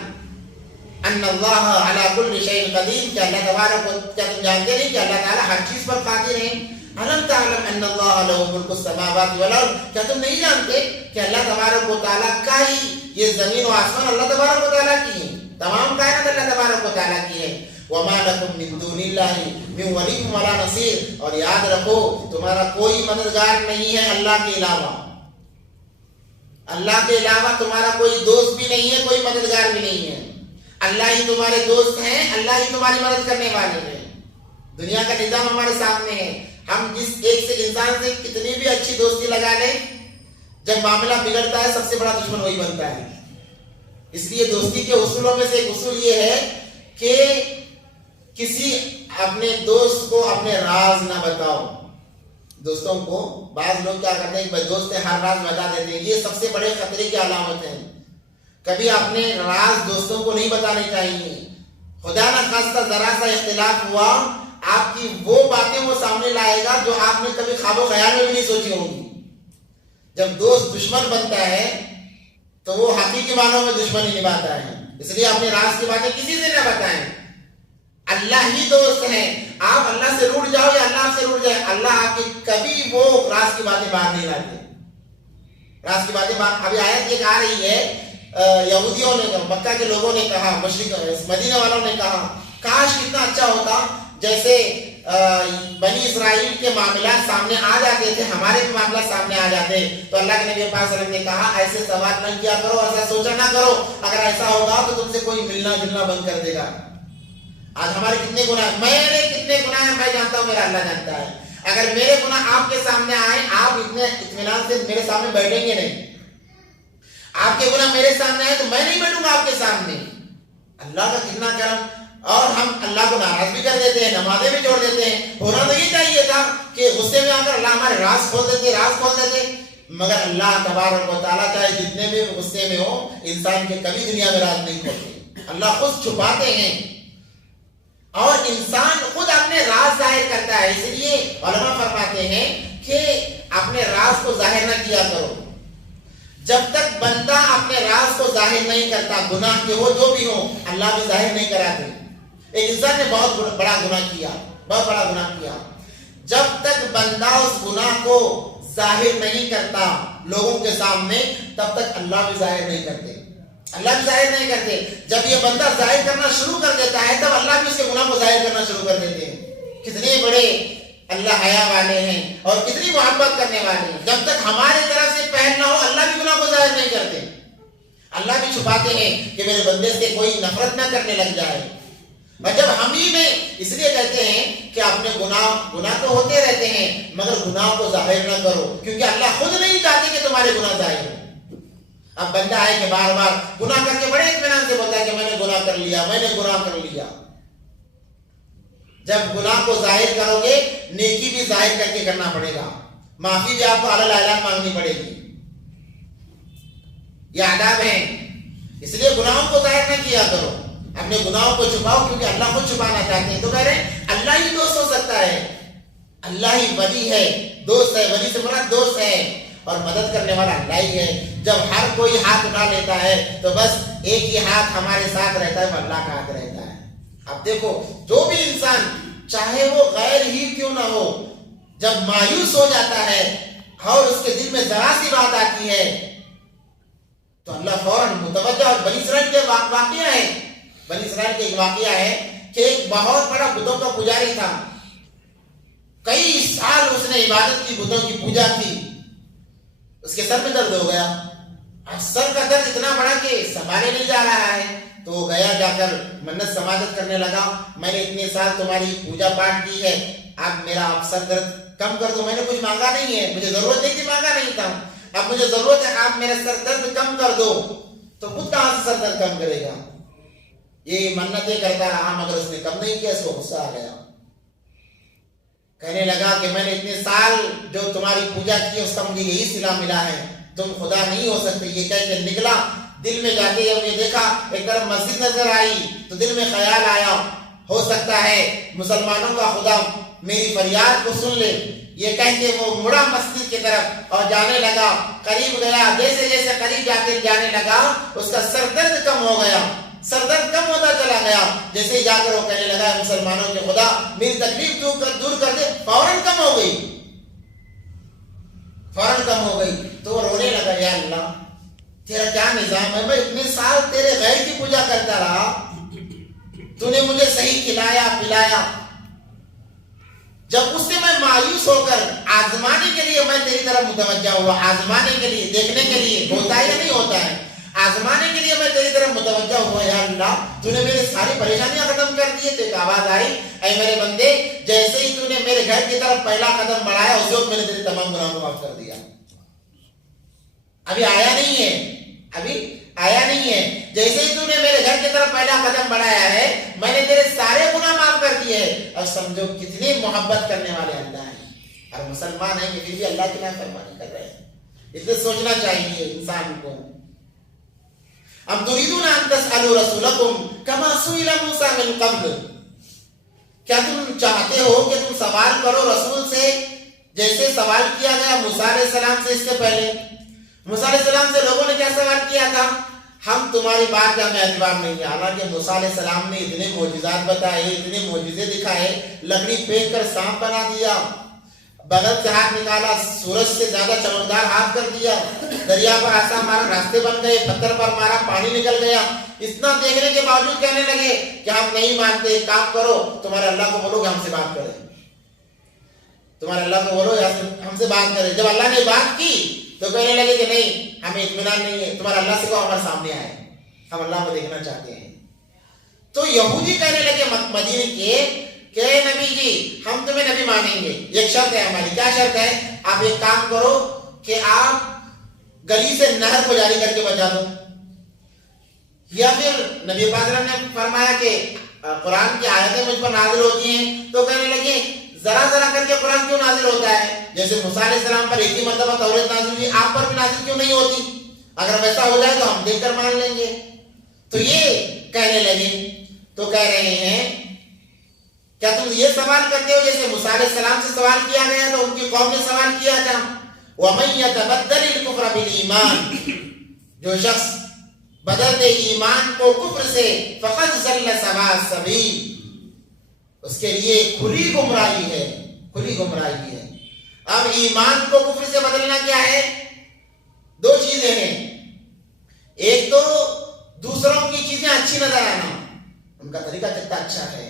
ان اللہ علی کل شیء قدیر, کہ اللہ تبارک و کیا تم جانتے نہیں کہ اللہ تعالی ہر چیز پر قادر ہیں. الم تعلم ان اللہ له ملک السماوات والارض, کیا تم نہیں جانتے کہ اللہ تبارک و تعالی کا ہی یہ زمین و آسمان اللہ تبارک و تعالی کی ہیں, تمام کائنات اللہ تبارک و تعالی کی ہے. وما لکم من دون اللہ من ولی ولا نصیر, اور یاد رکھو تمہارا کوئی مددگار نہیں ہے اللہ کے علاوہ. اللہ کے علاوہ تمہارا کوئی دوست بھی نہیں ہے, کوئی مددگار بھی نہیں ہے. اللہ ہی تمہارے دوست ہیں, اللہ ہی تمہاری مدد کرنے والے ہیں. دنیا کا نظام ہمارے سامنے ہے. ہم جس ایک سے انسان سے کتنی بھی اچھی دوستی لگا لیں, جب معاملہ بگڑتا ہے سب سے بڑا دشمن وہی بنتا ہے. اس لیے دوستی کے اصولوں میں سے ایک اصول یہ ہے کہ کسی اپنے دوست کو اپنے راز نہ بتاؤ. دوستوں کو بعض لوگ کیا کرتے ہیں کہ دوست ہر راز بتا دیتے ہیں, یہ سب سے بڑے خطرے کی علامت ہے. کبھی اپنے راز دوستوں کو نہیں بتانے چاہیے. خدا نہ خواستہ ذرا سا اختلاف ہوا, آپ کی وہ باتیں وہ سامنے لائے گا جو آپ نے کبھی خواب و خیال میں بھی نہیں سوچی ہوں گی. جب دوست دشمن بنتا ہے تو وہ حقیقی معنوں میں دشمنی نبھاتا ہے. اس لیے اپنے راز کی باتیں کسی سے نہ بتائیں. اللہ ہی دوست ہے. آپ اللہ سے روٹ جاؤ یا اللہ آپ سے روٹ جائے, اللہ آپ کی کبھی وہ راز کی باتیں باہر نہیں لاتے. راز کی باتیں باہر, ابھی آیت ایک آ رہی ہے, یہودیوں نے, مکہ کے لوگوں نے کہا, مشرک مدینہ والوں نے کہا, کاش کتنا اچھا ہوتا جیسے بنی اسرائیل کے معاملات سامنے آ جاتے تھے, ہمارے بھی معاملات سامنے آ جاتے. تو اللہ کے نبی پاک صلی اللہ علیہ وسلم نے کہا ایسے سوال نہ کیا کرو, ایسا سوچا نہ کرو. اگر ایسا ہوگا تو تم سے کوئی ملنا جلنا بند کر دے گا. آج ہمارے کتنے گناہ, میرے کتنے گناہ ہیں میں جانتا ہوں, میرا اللہ جانتا ہے. اگر میرے گناہ آپ کے سامنے آئے, آپ اتنے اطمینان سے میرے سامنے بیٹھیں گے نہیں. آپ کے گناہ میرے سامنے آئے تو میں نہیں بیٹھوں گا آپ کے سامنے. اللہ کا کتنا کرم. اور ہم اللہ کو ناراض بھی کر دیتے ہیں, نمازیں بھی چھوڑ دیتے ہیں. ہونا تو یہ چاہیے تھا کہ غصے میں آ کر اللہ ہمارے راز کھول دیتے, مگر اللہ تبارک و تعالیٰ چاہے جتنے بھی غصے میں ہو, انسان کے کبھی دنیا میں راز نہیں کھولتے. اللہ خود چھپاتے ہیں اور انسان خود اپنے راز ظاہر کرتا ہے. اس لیے علماء فرماتے ہیں کہ اپنے راز کو ظاہر نہ کیا کرو. جب تک بندہ اپنے راز کو ظاہر نہیں کرتا, گناہ کے ہو جو بھی ہو, اللہ بھی ظاہر نہیں کراتے. ایک انسان نے بہت بڑا گناہ کیا, بہت بڑا گناہ کیا, جب تک بندہ اس گناہ کو ظاہر نہیں کرتا لوگوں کے سامنے, تب تک اللہ بھی ظاہر نہیں کرتے. اللہ بھی ظاہر نہیں کرتے. جب یہ بندہ ظاہر کرنا شروع کر دیتا ہے تب اللہ بھی اس کے گناہ کو ظاہر کرنا شروع کر دیتے ہیں. کتنے بڑے اللہ حیا والے ہیں اور کتنی محبت کرنے والے ہیں. جب تک ہمارے طرف سے پہل نہ ہو, اللہ بھی گناہ کو ظاہر نہیں کرتے. اللہ بھی چھپاتے ہیں کہ میرے بندے سے کوئی نفرت نہ کرنے لگ جائے. اور جب ہم ہی میں, اس لیے کہتے ہیں کہ اپنے گناہ تو ہوتے رہتے ہیں, مگر گناہ کو ظاہر نہ کرو, کیونکہ اللہ خود نہیں چاہتے کہ تمہارے گناہ ظاہر ہو. اب بندہ ہے کہ بار بار گناہ کر کے بڑے اطمینان سے بولتا ہے کہ میں نے گناہ کر لیا, میں نے گناہ کر لیا. جب گناہ کو ظاہر کرو گے, نیکی بھی ظاہر کر کے کرنا پڑے گا, معافی بھی آپ کو علی الاعلان مانگنی پڑے گی. یہ آداب ہیں. اس لیے گناہوں کو ظاہر نہ کیا کرو, اپنے گناہوں کو چھپاؤ, کیونکہ اللہ خود چھپانا چاہتے ہیں. تو کہہ رہے ہیں اللہ ہی دوست ہو سکتا ہے, اللہ ہی ولی ہے, دوست ہے. ولی سے مراد دوست ہے اور مدد کرنے والا اللہ ہی ہے. جب ہر کوئی ہاتھ اٹھا لیتا ہے تو بس ایک ہی ہاتھ ہمارے ساتھ رہتا ہے, وہ اللہ کا ہاتھ رہتا ہے. اب دیکھو, جو بھی انسان چاہے وہ غیر ہی کیوں نہ ہو, جب مایوس ہو جاتا ہے اور اس کے دل میں ذرا سی بات آتی ہے تو اللہ فوراً متوجہ. اور بنی اسرائیل کے واقعہ ہے, بنی اسرائیل کے ایک واقعہ ہے کہ ایک بہت بڑا بتوں کا پجاری تھا. کئی سال اس نے عبادت کی, بتوں کی پوجا کی. اس کے سر میں درد ہو گیا, سر کا درد اتنا بڑا کہ سنبھالے نہیں جا رہا ہے. تو وہ گیا, جا کر منت سماجت کرنے لگا, میں نے اتنے سال تمہاری پوجا پاٹ کی ہے, اب میرا آپ سر درد کم کر دو. میں نے کچھ مانگا نہیں ہے, مجھے ضرورت نہیں تھی, مانگا نہیں تھا, اب مجھے ضرورت ہے, آپ میرا سر درد کم کر دو. تو خود کہاں سے سر درد کم کرے گا؟ یہ منتیں کرتا رہا, مگر اس نے کم نہیں کیا. اس کو غصہ آ گیا, کہنے لگا کہ میں نے اتنے سال جو تمہاری پوجا کی اس کا مجھے یہی صلہ ملا ہے, تم خدا نہیں ہو سکتے. یہ کہہ کے نکلا. دل میں جاتے جب یہ دیکھا ایک طرف مسجد نظر آئی تو دل میں خیال آیا, ہو سکتا ہے مسلمانوں کا خدا میری فریاد کو سن لے. یہ کہہ کے وہ مڑا مسجد کی طرف اور جانے لگا. قریب گیا, جیسے جیسے قریب جانے لگا اس کا سر درد کم ہو گیا, سر درد کم ہوتا چلا گیا. جیسے ہی جا کر وہ کہنے لگا مسلمانوں کے خدا میری تکلیف دور کر دے, فوراً کم ہو گئی, فوراً کم ہو گئی. تو وہ رونے لگا, یا اللہ تیرا کیا نظام ہے, میں اتنے سال تیرے غیر کی پوجا کرتا رہا, تو نے مجھے صحیح کھلایا پلایا. جب اس سے میں مایوس ہو کر آزمانے کے لیے میں تیری طرف متوجہ ہوا, آزمانے کے لیے, دیکھنے کے لیے ہوتا ہے یا نہیں ہوتا ہے, آزمانے کے لیے میں تیری طرف متوجہ ہوا یا اللہ، تو نے میری ساری پریشانیاں ختم کر دی. تو ایک آواز آئی، اے میرے بندے، جیسے ہی تو نے میرے گھر کی طرف پہلا قدم بڑھایا اسی وقت میں نے تیرے تمام گناہوں کو معاف کر دیا. ابھی آیا نہیں ہے، ابھی آیا نہیں ہے. جیسے ہی تو نے میرے گھر کی طرف پہلا قدم بڑھایا ہے میں نے تیرے سارے گناہ معاف کر دیے ہیں. اور سمجھو کتنی محبت کرنے والے اللہ ہیں. اور مسلمان ہیں کہ پھر بھی اللہ کی نافرمانی کر رہے ہیں. اس لیے سوچنا چاہیے انسان کو. ام تريدون ان تسألوا رسولكم كما سئل موسى من قبل، کیا تم چاہتے ہو کہ تم سوال کرو رسول سے جیسے سوال کیا گیا موسیٰ علیہ السلام سے اس سے پہلے؟ موسیٰ علیہ السلام سے لوگوں نے کیا سوال کیا تھا؟ ہم تمہاری بات کا ہمیں اعتبار نہیں ہے. حالانکہ موسیٰ علیہ السلام نے اتنے معجزات بتائے، اتنے معجزے دکھائے، لکڑی پھینک کر سانپ بنا دیا، بغل سے ہاتھ نکالا سورج سے زیادہ چمکدار ہاتھ کر دیا، دریا پر ایسا مارا راستے بن گئے، پتھر پر مارا پانی نکل گیا. اتنا دیکھنے کے باوجود کہنے لگے کہ ہم نہیں مانتے. کام کرو، تمہارے اللہ کو بولو کہ ہم سے بات کرے، تمہارے اللہ کو بولو ہم سے بات کرے. جب اللہ نے بات کی تو کہنے لگے کہ نہیں، ہمیں اطمینان نہیں ہے، تمہارا اللہ سے کہو ہمارے سامنے آئے، ہم اللہ کو دیکھنا چاہتے ہیں. تو یہودی کہنے لگے مدینے کے کہ نبی جی ہم تمہیں نبی مانیں گے، ایک شرط ہے ہماری. کیا شرط ہے؟ آپ ایک کام کرو کہ آپ گلی سے نہر کو جاری کر کے بچا دو. یا پھر نبی پاک نے فرمایا کہ قرآن کی آیتیں مجھ پر نازل ہوتی ہیں. تو کہنے لگے ذرا ذرا کر کے قرآن کیوں نازل ہوتا ہے؟ جیسے موسیٰ علیہ السلام پر ایک ہی مرتبہ توریت نازل ہوئی، آپ پر بھی نازل کیوں نہیں ہوتی؟ اگر ویسا ہو جائے تو ہم دیکھ کر مان لیں گے. تو یہ کہنے لگے. تو کہہ رہے ہیں کیا تم یہ سوال کرتے ہو جیسے موسیٰ علیہ السلام سے سوال کیا گیا تو ان کی قوم نے سوال کیا تھا؟ وَمَن يَتَبَدَّلِ الْكُفْرَ بِالْإِيمَانِ، جو شخص بدل دے ایمان کو کفر سے، فَقَدْ ضَلَّ سَوَاءَ السَّبِيلِ، اس کے لیے کھلی گمراہی ہے، کھلی گمراہی ہے. اب ایمان کو کفر سے بدلنا کیا ہے؟ دو چیزیں ہیں. ایک تو دوسروں کی چیزیں اچھی نظر آنا، ان کا طریقہ کتنا اچھا ہے،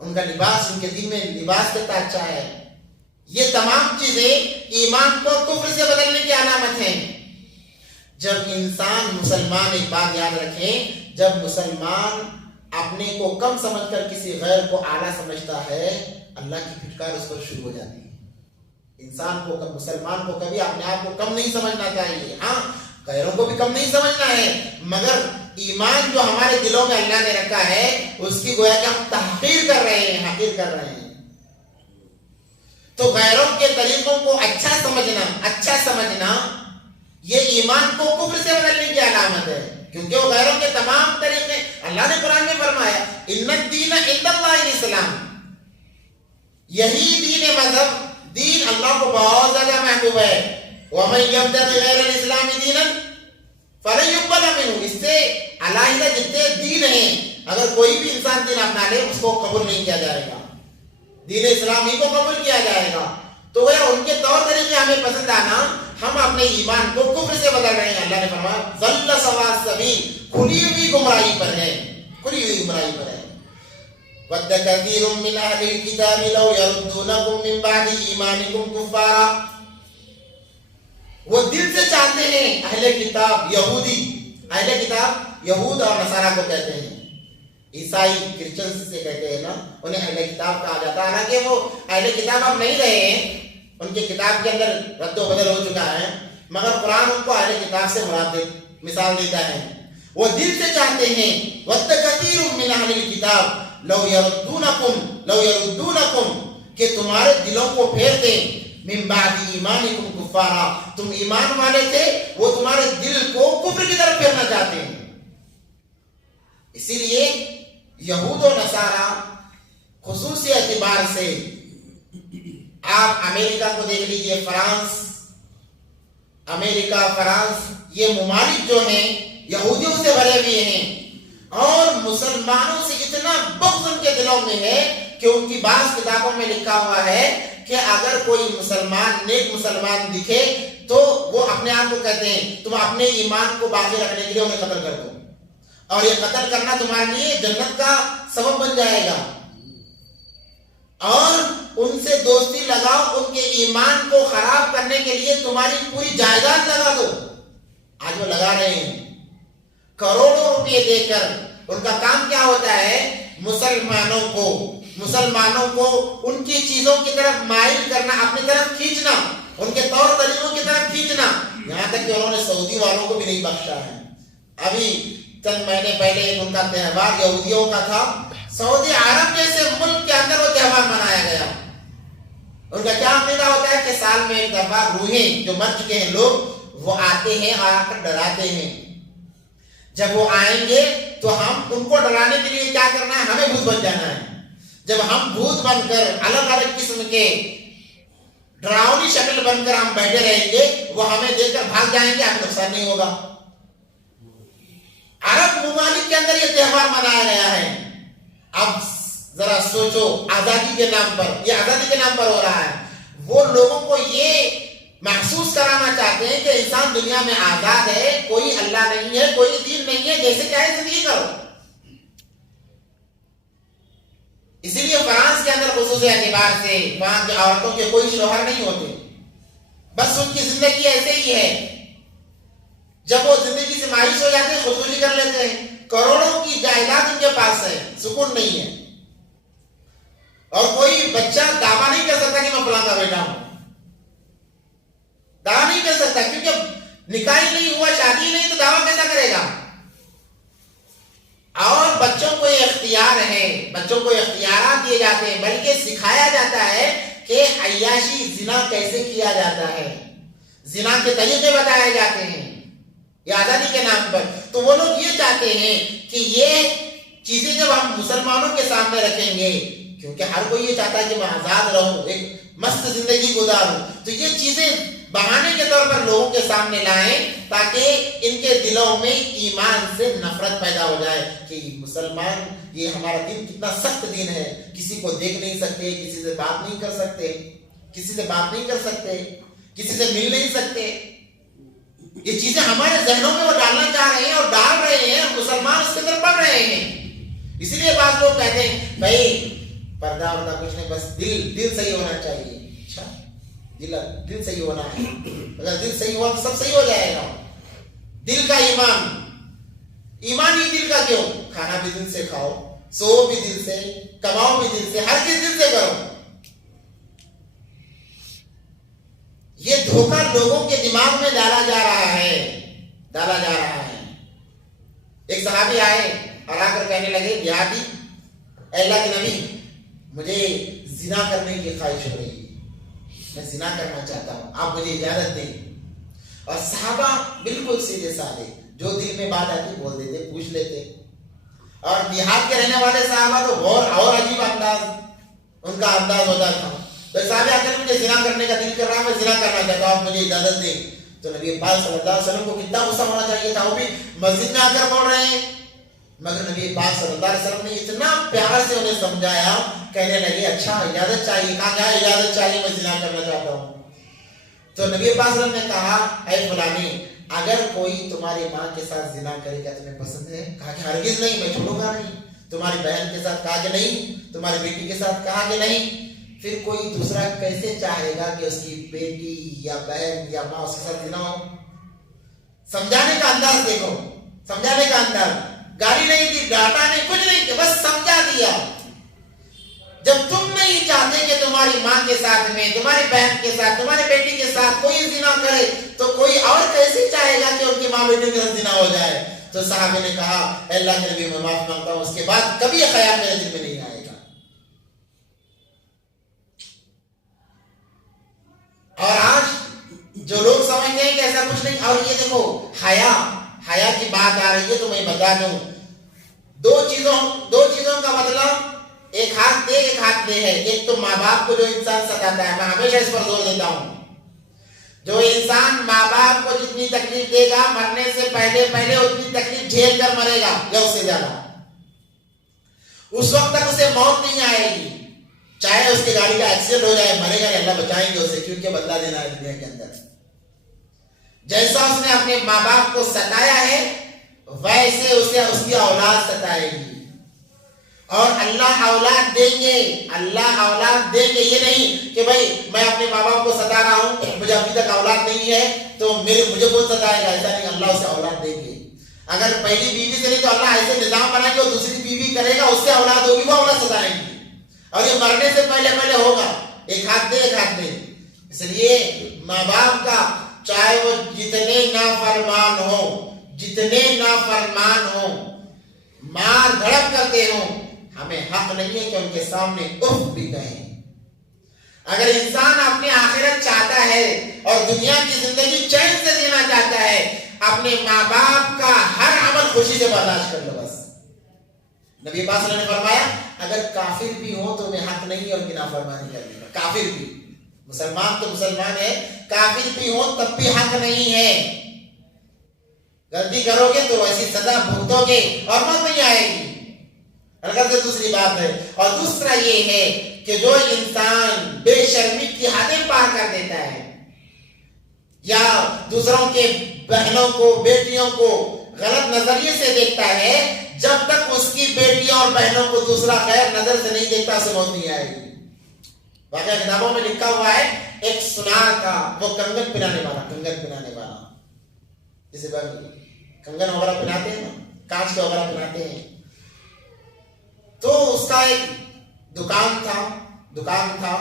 ان کا لباس، ان کے دین میں لباس کتنا اچھا ہے. یہ تمام چیزیں ایمان کو کفر سے بدلنے کی علامت ہیں. جب انسان مسلمان، ایک بات یاد رکھیں، جب مسلمان اپنے کو کم سمجھ کر کسی غیر کو اعلیٰ سمجھتا ہے، اللہ کی پھٹکار اس پر شروع ہو جاتی ہے. انسان کو، مسلمان کو کبھی اپنے آپ کو کم نہیں سمجھنا چاہیے. ہاں غیروں کو بھی کم نہیں سمجھنا ہے، مگر ایمان جو ہمارے دلوں میں اللہ نے رکھا ہے اس کی گویا کہ ہم تحقیر کر رہے ہیں، حقیر کر رہے ہیں. تو غیروں کے طریقوں کو اچھا سمجھنا یہ ایمان کو کفر سے بدلنے کی علامت ہے. کیونکہ وہ غیروں کے تمام طریقے، اللہ نے قرآن میں فرمایا ان الدین عند اللہ الاسلام، یہی دین مذہب، دین اللہ کو بہت زیادہ محبوب ہے. وَمَن يَبْتَغِ غَيْرَ الْإِسْلَامِ دِينًا فَلَن يُقْبَلَ مِنْهُ، اس سے علیحدہ جتنے دین ہیں اگر کوئی بھی انسان دین اپنا لے اس کو قبول نہیں کیا جائے گا، دین اسلام ہی کو قبول کیا جائے گا. تو وہ ان کے طور طریقے ہمیں پسند آنا، ہم اپنے ایمان کو کفر سے بدل رہے ہیں. اللہ نے فرمایا ضل سواء السبیل، کھلی ہوئی گمراہی پر ہے، کھلی ہوئی گمراہی پر ہے. وَدَّ كَثِيرٌ مِّنْ أَهْلِ الْكِتَابِ لَوْ يَرُدُّونَكُم مِّن بَعْدِ إِيمَانِكُمْ كُفَّارًا، وہ دل سے چاہتے ہیں اہل کتاب یہودی، اہل کتاب یہود اور نصارہ کو کہتے ہیں، عیسائی کرسچنز سے کہتے ہیں نا، انہیں اہل کتاب کہا جاتا ہے. حالانکہ وہ اہل کتاب اب نہیں رہے ہیں، ان کی کتاب کے اندر رد و بدل ہو چکا ہے، مگر قرآن ان کو اہل کتاب سے مراد مثال دیتا ہے. وہ دل سے چاہتے ہیں وَدَّ كَثِيرٌ مِّنْ أَهْلِ الْكِتَابِ لَوْ يَرُدُّونَكُمْ، کہ تمہارے دلوں کو پھیر دیں، مِّن بَعْدِ إِيمَانِكُمْ كُفَّارًا، تم ایمان والے تھے وہ تمہارے دل کو کفر کی طرف پھیرنا چاہتے ہیں. اسی لیے یہود و نصارہ خصوصی اعتبار سے، آپ امریکہ کو دیکھ لیجئے، امریکہ، فرانس، یہ ممالک جو ہیں یہودیوں سے بھرے ہوئے ہیں، اور مسلمانوں سے اتنا بغض ان کے دلوں میں ہے کہ ان کی بعض کتابوں میں لکھا ہوا ہے کہ اگر کوئی مسلمان، نیک مسلمان دکھے تو وہ اپنے آپ کو کہتے ہیں تم اپنے ایمان کو باقی رکھنے کے لیے انہیں قتل کر دو، اور یہ قتل کرنا تمہارے لیے جنت کا سبب بن جائے گا، اور ان سے دوستی لگاؤ، ان کے ایمان کو خراب کرنے کے لیے تمہاری پوری جائیداد لگا دو. آج وہ لگا رہے ہیں، کروڑوں روپے دے کر ان کا کام کیا ہوتا ہے؟ مسلمانوں کو ان کی چیزوں کی طرف مائل کرنا، اپنی طرف کھینچنا، ان کے طور طریقوں کی طرف کھینچنا، یہاں تک کہ انہوں نے سعودی والوں کو بھی نہیں بخشا ہے۔ ابھی چند مہینے پہلے ان کا تہوار یہودیوں کا تھا، سعودی عرب جیسے ملک کے اندر وہ تہوار منایا گیا۔ ان کا کیا عقیدہ ہوتا ہے کہ سال میں ایک دفعہ روحیں جو مر چکے ہیں لوگ وہ آتے ہیں اور آ کر ڈراتے ہیں، جب وہ آئیں گے تو ہم ان کو ڈرانے کے لیے کیا کرنا ہے؟ ہمیں بھوت بن جانا ہے۔ جب ہم بھوت بن کر الگ الگ قسم کے ڈراؤنی شکل بن کر ہم بیٹھے رہیں گے، وہ ہمیں دیکھ کر بھاگ جائیں گے، ہمیں نقصان نہیں ہوگا۔ عرب ممالک کے اندر یہ تہوار منایا گیا ہے۔ اب ذرا سوچو، آزادی کے نام پر، یہ آزادی کے نام پر ہو رہا ہے۔ وہ لوگوں کو یہ محسوس کرانا چاہتے ہیں کہ انسان دنیا میں آزاد ہے، کوئی اللہ نہیں ہے، کوئی دین نہیں ہے، جیسے چاہے زندگی کرو۔ اسی لیے فرانس کے اندر خصوصی اعتبار سے وہاں کی عورتوں کے کوئی شوہر نہیں ہوتے، بس ان کی زندگی ایسے ہی ہے۔ جب وہ زندگی سے مایوس ہو جاتے ہیں خودکشی کر لیتے ہیں۔ کروڑوں کی جائیداد ان کے پاس ہے، سکون نہیں ہے، اور کوئی بچہ دعویٰ نہیں کر سکتا کہ میں فلاں کا بیٹا ہوں، دعویٰ نہیں کر سکتا، کیونکہ نکاح ہی نہیں ہوا، شادی نہیں، تو دعویٰ کیسا کرے گا؟ اور بچوں کو یہ اختیار ہے، بچوں کو اختیارات دیے جاتے ہیں، بلکہ سکھایا جاتا ہے کہ عیاشی زنا کیسے کیا جاتا ہے، زنا کے طریقے بتائے جاتے ہیں یہ آزادی کے نام پر۔ تو وہ لوگ یہ چاہتے ہیں کہ یہ چیزیں جب ہم مسلمانوں کے سامنے رکھیں گے، کیونکہ ہر کوئی یہ چاہتا ہے کہ میں آزاد رہوں، ایک مست زندگی گزاروں، تو یہ چیزیں بہانے کے طور پر لوگوں کے سامنے لائیں تاکہ ان کے دلوں میں ایمان سے نفرت پیدا ہو جائے کہ مسلمان، یہ ہمارا دین کتنا سخت دین ہے، کسی کو دیکھ نہیں سکتے، کسی سے بات نہیں کر سکتے، کسی سے مل نہیں سکتے۔ یہ چیزیں ہمارے ذہنوں میں وہ ڈالنا چاہ رہے ہیں اور ڈال رہے ہیں، مسلمان اس کے اندر پڑھ رہے ہیں۔ اسی لیے بعض لوگ کہتے ہیں بھائی پردہ وردہ کچھ نہیں، بس دل صحیح ہونا چاہیے۔ اچھا، دل صحیح ہونا ہے، اگر دل صحیح ہوا تو سب صحیح ہو جائے گا۔ دل کا ایمان ہی دل کا کیوں؟ کھانا بھی دل سے کھاؤ، سو بھی دل سے، کماؤ بھی دل سے، ہر چیز دل سے کرو۔ یہ دھوکہ لوگوں کے دماغ میں ڈالا جا رہا ہے۔ ایک صحابی آئے اور آ کر کہنے لگے دیہاتی، اے اللہ کے نبی، مجھے زنا کرنے کی خواہش ہو رہی ہے، میں زنا کرنا چاہتا ہوں، آپ مجھے اجازت دیں۔ اور صحابہ بالکل سیدھے سادے، جو دل میں بات آتی بول دیتے، پوچھ لیتے۔ اور دیہات کے رہنے والے صحابہ تو اور عجیب انداز ان کا انداز ہوتا تھا۔ تو صحابہ آ کر مجھے زنا کرنے کا دل کر رہا ہے، میں زنا کرنا چاہتا ہوں، آپ مجھے اجازت دیں۔ تو نبی پاک صلی اللہ علیہ وسلم کو کتنا غصہ ہونا چاہیے تھا، وہ بھی مسجد میں آ کر بول رہے ہیں، مگر نبی پاک صلی اللہ علیہ وسلم نے اتنا پیار سے انہیں سمجھایا، کہنے لگے اچھا اجازت چاہیے، کہا کیا اجازت چاہیے، میں زنا کرنا چاہتا ہوں۔ تو نبی پاک صلی اللہ علیہ وسلم نے کہا اے فلانی، اگر کوئی تمہاری ماں کے ساتھ زنا کرے گا تمہیں پسند ہے؟ کہا کہ ہرگز نہیں، میں چھوڑوں گا نہیں۔ تمہاری بہن کے ساتھ؟ کہا کہ نہیں۔ تمہاری بیٹی کے ساتھ؟ کہا کہ نہیں۔ پھر کوئی دوسرا کیسے چاہے گا کہ اس کی بیٹی یا بہن یا ماں اس کے ساتھ زنا ہو؟ سمجھانے کا انداز دیکھو، سمجھانے کا انداز، گالی نہیں دی، ڈانٹا نہیں، کچھ نہیں کہ بس سمجھا دیا۔ جب تم نہیں چاہتے کہ تمہاری ماں کے ساتھ میں، تمہاری بہن کے ساتھ، تمہاری بیٹی کے ساتھ کوئی زنا کرے، تو کوئی اور کیسے چاہے گا کہ ان کی ماں بیٹی کے ساتھ زنا ہو جائے؟ تو صحابہ نے کہا اے اللہ کے نبی، میں معاف مانگتا ہوں، اس کے بعد کبھی یہ خیال میرے دل میں نہیں آئے گا۔ اور آج جو لوگ سمجھتے ہیں کہ ایسا کچھ نہیں، اور یہ دیکھو حیا کی بات آ رہی ہے تو میں بتا دوں، دو چیزوں کا مطلب ایک ہاتھ دے ایک ہاتھ دے ہے۔ ایک تو ماں باپ کو جو انسان ستاتا ہے، میں ہمیشہ اس پر زور دیتا ہوں، جو انسان ماں باپ کو جتنی تکلیف دے گا، مرنے سے پہلے اتنی تکلیف جھیل کر مرے گا یا اس سے زیادہ۔ اس وقت تک اسے موت نہیں آئے گی، چاہے اس کی گاڑی کا ایکسیڈنٹ ہو جائے، مرے گا نہیں، اللہ بچائیں گے اسے، کیونکہ بدلہ دینا ہے دنیا کے اندر۔ جیسا اس نے اپنے ماں باپ کو ستایا ہے، ویسے اسے اس کی اولاد ستائے گی۔ اور اللہ اولاد دیں گے، یہ نہیں کہ بھائی میں اپنے ماں باپ کو ستا رہا ہوں، مجھے ابھی تک اولاد نہیں ہے تو مجھے کون ستائے گا، ایسا نہیں، اللہ اسے اولاد دیں گے۔ اگر پہلی بیوی سے نہیں تو اللہ ایسے نظام بنائے گا دوسری بیوی کرے گا، اس سے اولاد ہوگی، وہ اولاد سزائیں گی، اور یہ مرنے سے پہلے پہلے ہوگا، ایک ہاتھ دے ایک ہاتھ دے۔ اس لیے ماں باپ کا چاہے وہ جتنے نافرمان ہو، مار دھڑپ کرتے ہوں، ہمیں حق نہیں ہے کہ ان کے سامنے اف بھی کہیں۔ اگر انسان اپنی آخرت چاہتا ہے اور دنیا کی زندگی چین سے جینا چاہتا ہے، اپنے ماں باپ کا ہر عمل خوشی سے برداشت کر لو بس۔ نبی پاک صلی اللہ علیہ وسلم نے فرمایا اگر کافر بھی ہو تو انہیں حق نہیں ہے ان کی نافرمانی کرنے کا، کافر بھی، مسلمان تو مسلمان ہے، کافر بھی ہو تب بھی حق نہیں ہے۔ غلطی کرو گے تو ایسی سزا بھگتو گے اور موت نہیں آئے گی، اگر سے دوسری بات ہے۔ اور دوسرا یہ ہے کہ جو انسان بے شرمی کی حدیں پار کر دیتا ہے یا دوسروں کے بہنوں کو بیٹیوں کو غلط نظریے سے دیکھتا ہے، جب تک اس کی بیٹیوں اور بہنوں کو دوسرا غیر نظر سے نہیں دیکھتا اسے موت نہیں آئے گی۔ واقعہ کتابوں میں لکھا ہوا ہے ایک سنار کا، وہ کنگن پہنانے والا جسے کنگن وغیرہ پہناتے ہیں نا، کانچ کے وغیرہ پہناتے ہیں، تو اس کا ایک دکان تھا،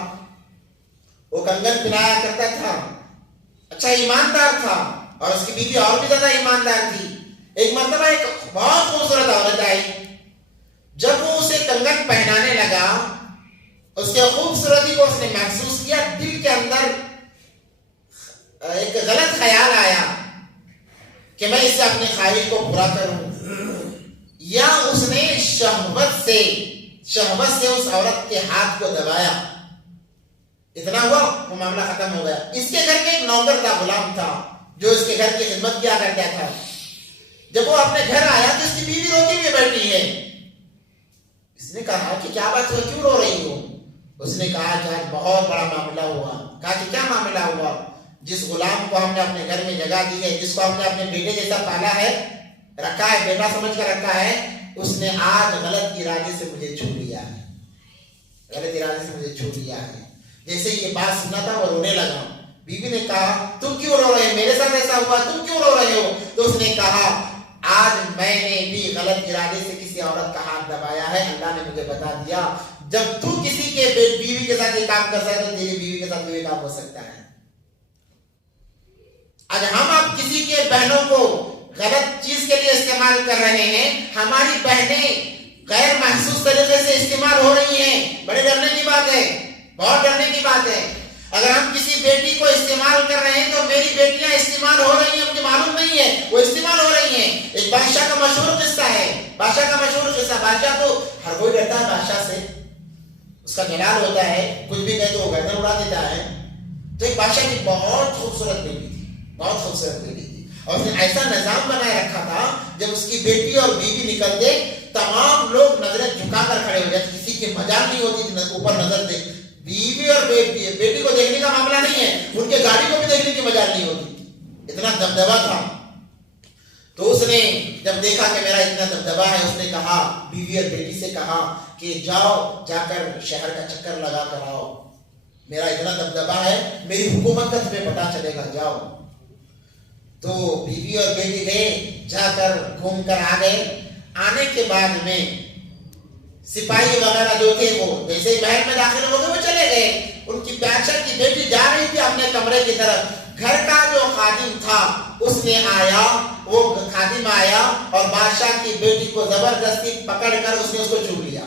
وہ کنگن پہنایا کرتا تھا، اچھا ایماندار تھا، اور اس کی بیوی اور بھی زیادہ ایماندار تھی۔ ایک مرتبہ ایک بہت خوبصورت عورت آئی، جب وہ اسے کنگن پہنانے لگا، اس کے خوبصورتی کو اس نے محسوس کیا، دل کے اندر ایک غلط خیال آیا کہ میں اسے اپنی خواہش کو پورا کروں، یا اس نے شہوت سے اس عورت کے ہاتھ کو دبایا، اتنا ہوا وہ معاملہ ختم ہو گیا۔ اس کے گھر میں ایک نوکر تھا، غلام تھا، جو اس کے گھر کی خدمت کیا کرتا تھا۔ جب وہ اپنے گھر آیا تو اس کی بیوی روتی ہوئی بیٹھی ہے۔ اس نے کہا کہ کیا بات ہے، کیوں رو رہی ہو؟ اس نے کہا کہ آج بہت بڑا معاملہ ہوا۔ کہا کہ کیا معاملہ ہوا؟ جس غلام کو ہم نے اپنے گھر میں جگہ دی ہے، جس کو ہم نے اپنے بیٹے جیسا پالا ہے، رکھا ہے، بیٹا سمجھ کر رکھا ہے، اس نے آج غلط ارادے سے مجھے چھو لیا ہے۔ جیسے یہ بات سنا تھا وہ رونے لگا۔ بیوی نے کہا تم کیوں رو رہے، میرے ساتھ ایسا ہوا، تم کیوں رو رہے ہو؟ تو اس نے کہا آج میں نے بھی غلط ارادے سے کسی عورت کا ہاتھ دبایا ہے، اللہ نے مجھے بتا دیا جب تو کسی کے بیوی کے ساتھ یہ کام کر سکتا ہے تو تیری بیوی کے ساتھ بھی یہ کام ہو سکتا ہے۔ آج ہم اب کسی کے بہنوں کو غلط چیز کے لیے استعمال کر رہے ہیں، ہماری بہنیں غیر محسوس طریقے سے استعمال ہو رہی ہیں، بڑے ڈرنے کی بات ہے، بہت ڈرنے کی بات ہے۔ اگر ہم کسی بیٹی کو استعمال کر رہے ہیں تو میری بیٹیاں استعمال ہو رہی ہیں، مجھے معلوم نہیں ہے، وہ استعمال ہو رہی ہیں۔ ایک بادشاہ کا مشہور قصہ ہے، بادشاہ تو ہر کوئی ڈرتا ہے بادشاہ سے، اس کا جلال ہوتا ہے، کچھ بھی کہے تو وہ گردن اڑا دیتا ہے۔ تو ایک بادشاہ کی بہت خوبصورت بیٹی تھی، اور اس نے ایسا نظام بنائے رکھا تھا جب اس کی بیٹی اور بیوی نکلتے تمام لوگ نظریں جھکا کر کھڑے ہو جاتے، کسی کی مجال نہیں ہوتی تھی اوپر نظر دے۔ بیوی اور بیٹی کو دیکھنے کا معاملہ نہیں ہے، ان کے گاڑی کو بھی دیکھنے کی مجال نہیں ہوتی، اتنا دبدبا تھا۔ تو اس نے جب دیکھا کہ میرا اتنا دبدبا ہے، اس نے کہا بیوی اور بیٹی سے کہا کہ جاؤ جا کر شہر کا چکر لگا کر آؤ، میرا اتنا دبدبا ہے، میری حکومت کا تمہیں پتا چلے گا، جاؤ۔ تو بیوی اور بیٹی گئے، جا کر گھوم کر آ گئے۔ آنے کے بعد میں سپاہی وغیرہ جو تھے وہ جیسے ہی محل میں داخل ہو گئے وہ چلے گئے۔ ان کی بادشاہ کی بیٹی جا رہی تھی اپنے کمرے کی طرف، گھر کا جو خادم تھا اس نے آیا، وہ خادم آیا اور بادشاہ کی بیٹی کو زبردستی پکڑ کر اس نے اس کو چوم لیا۔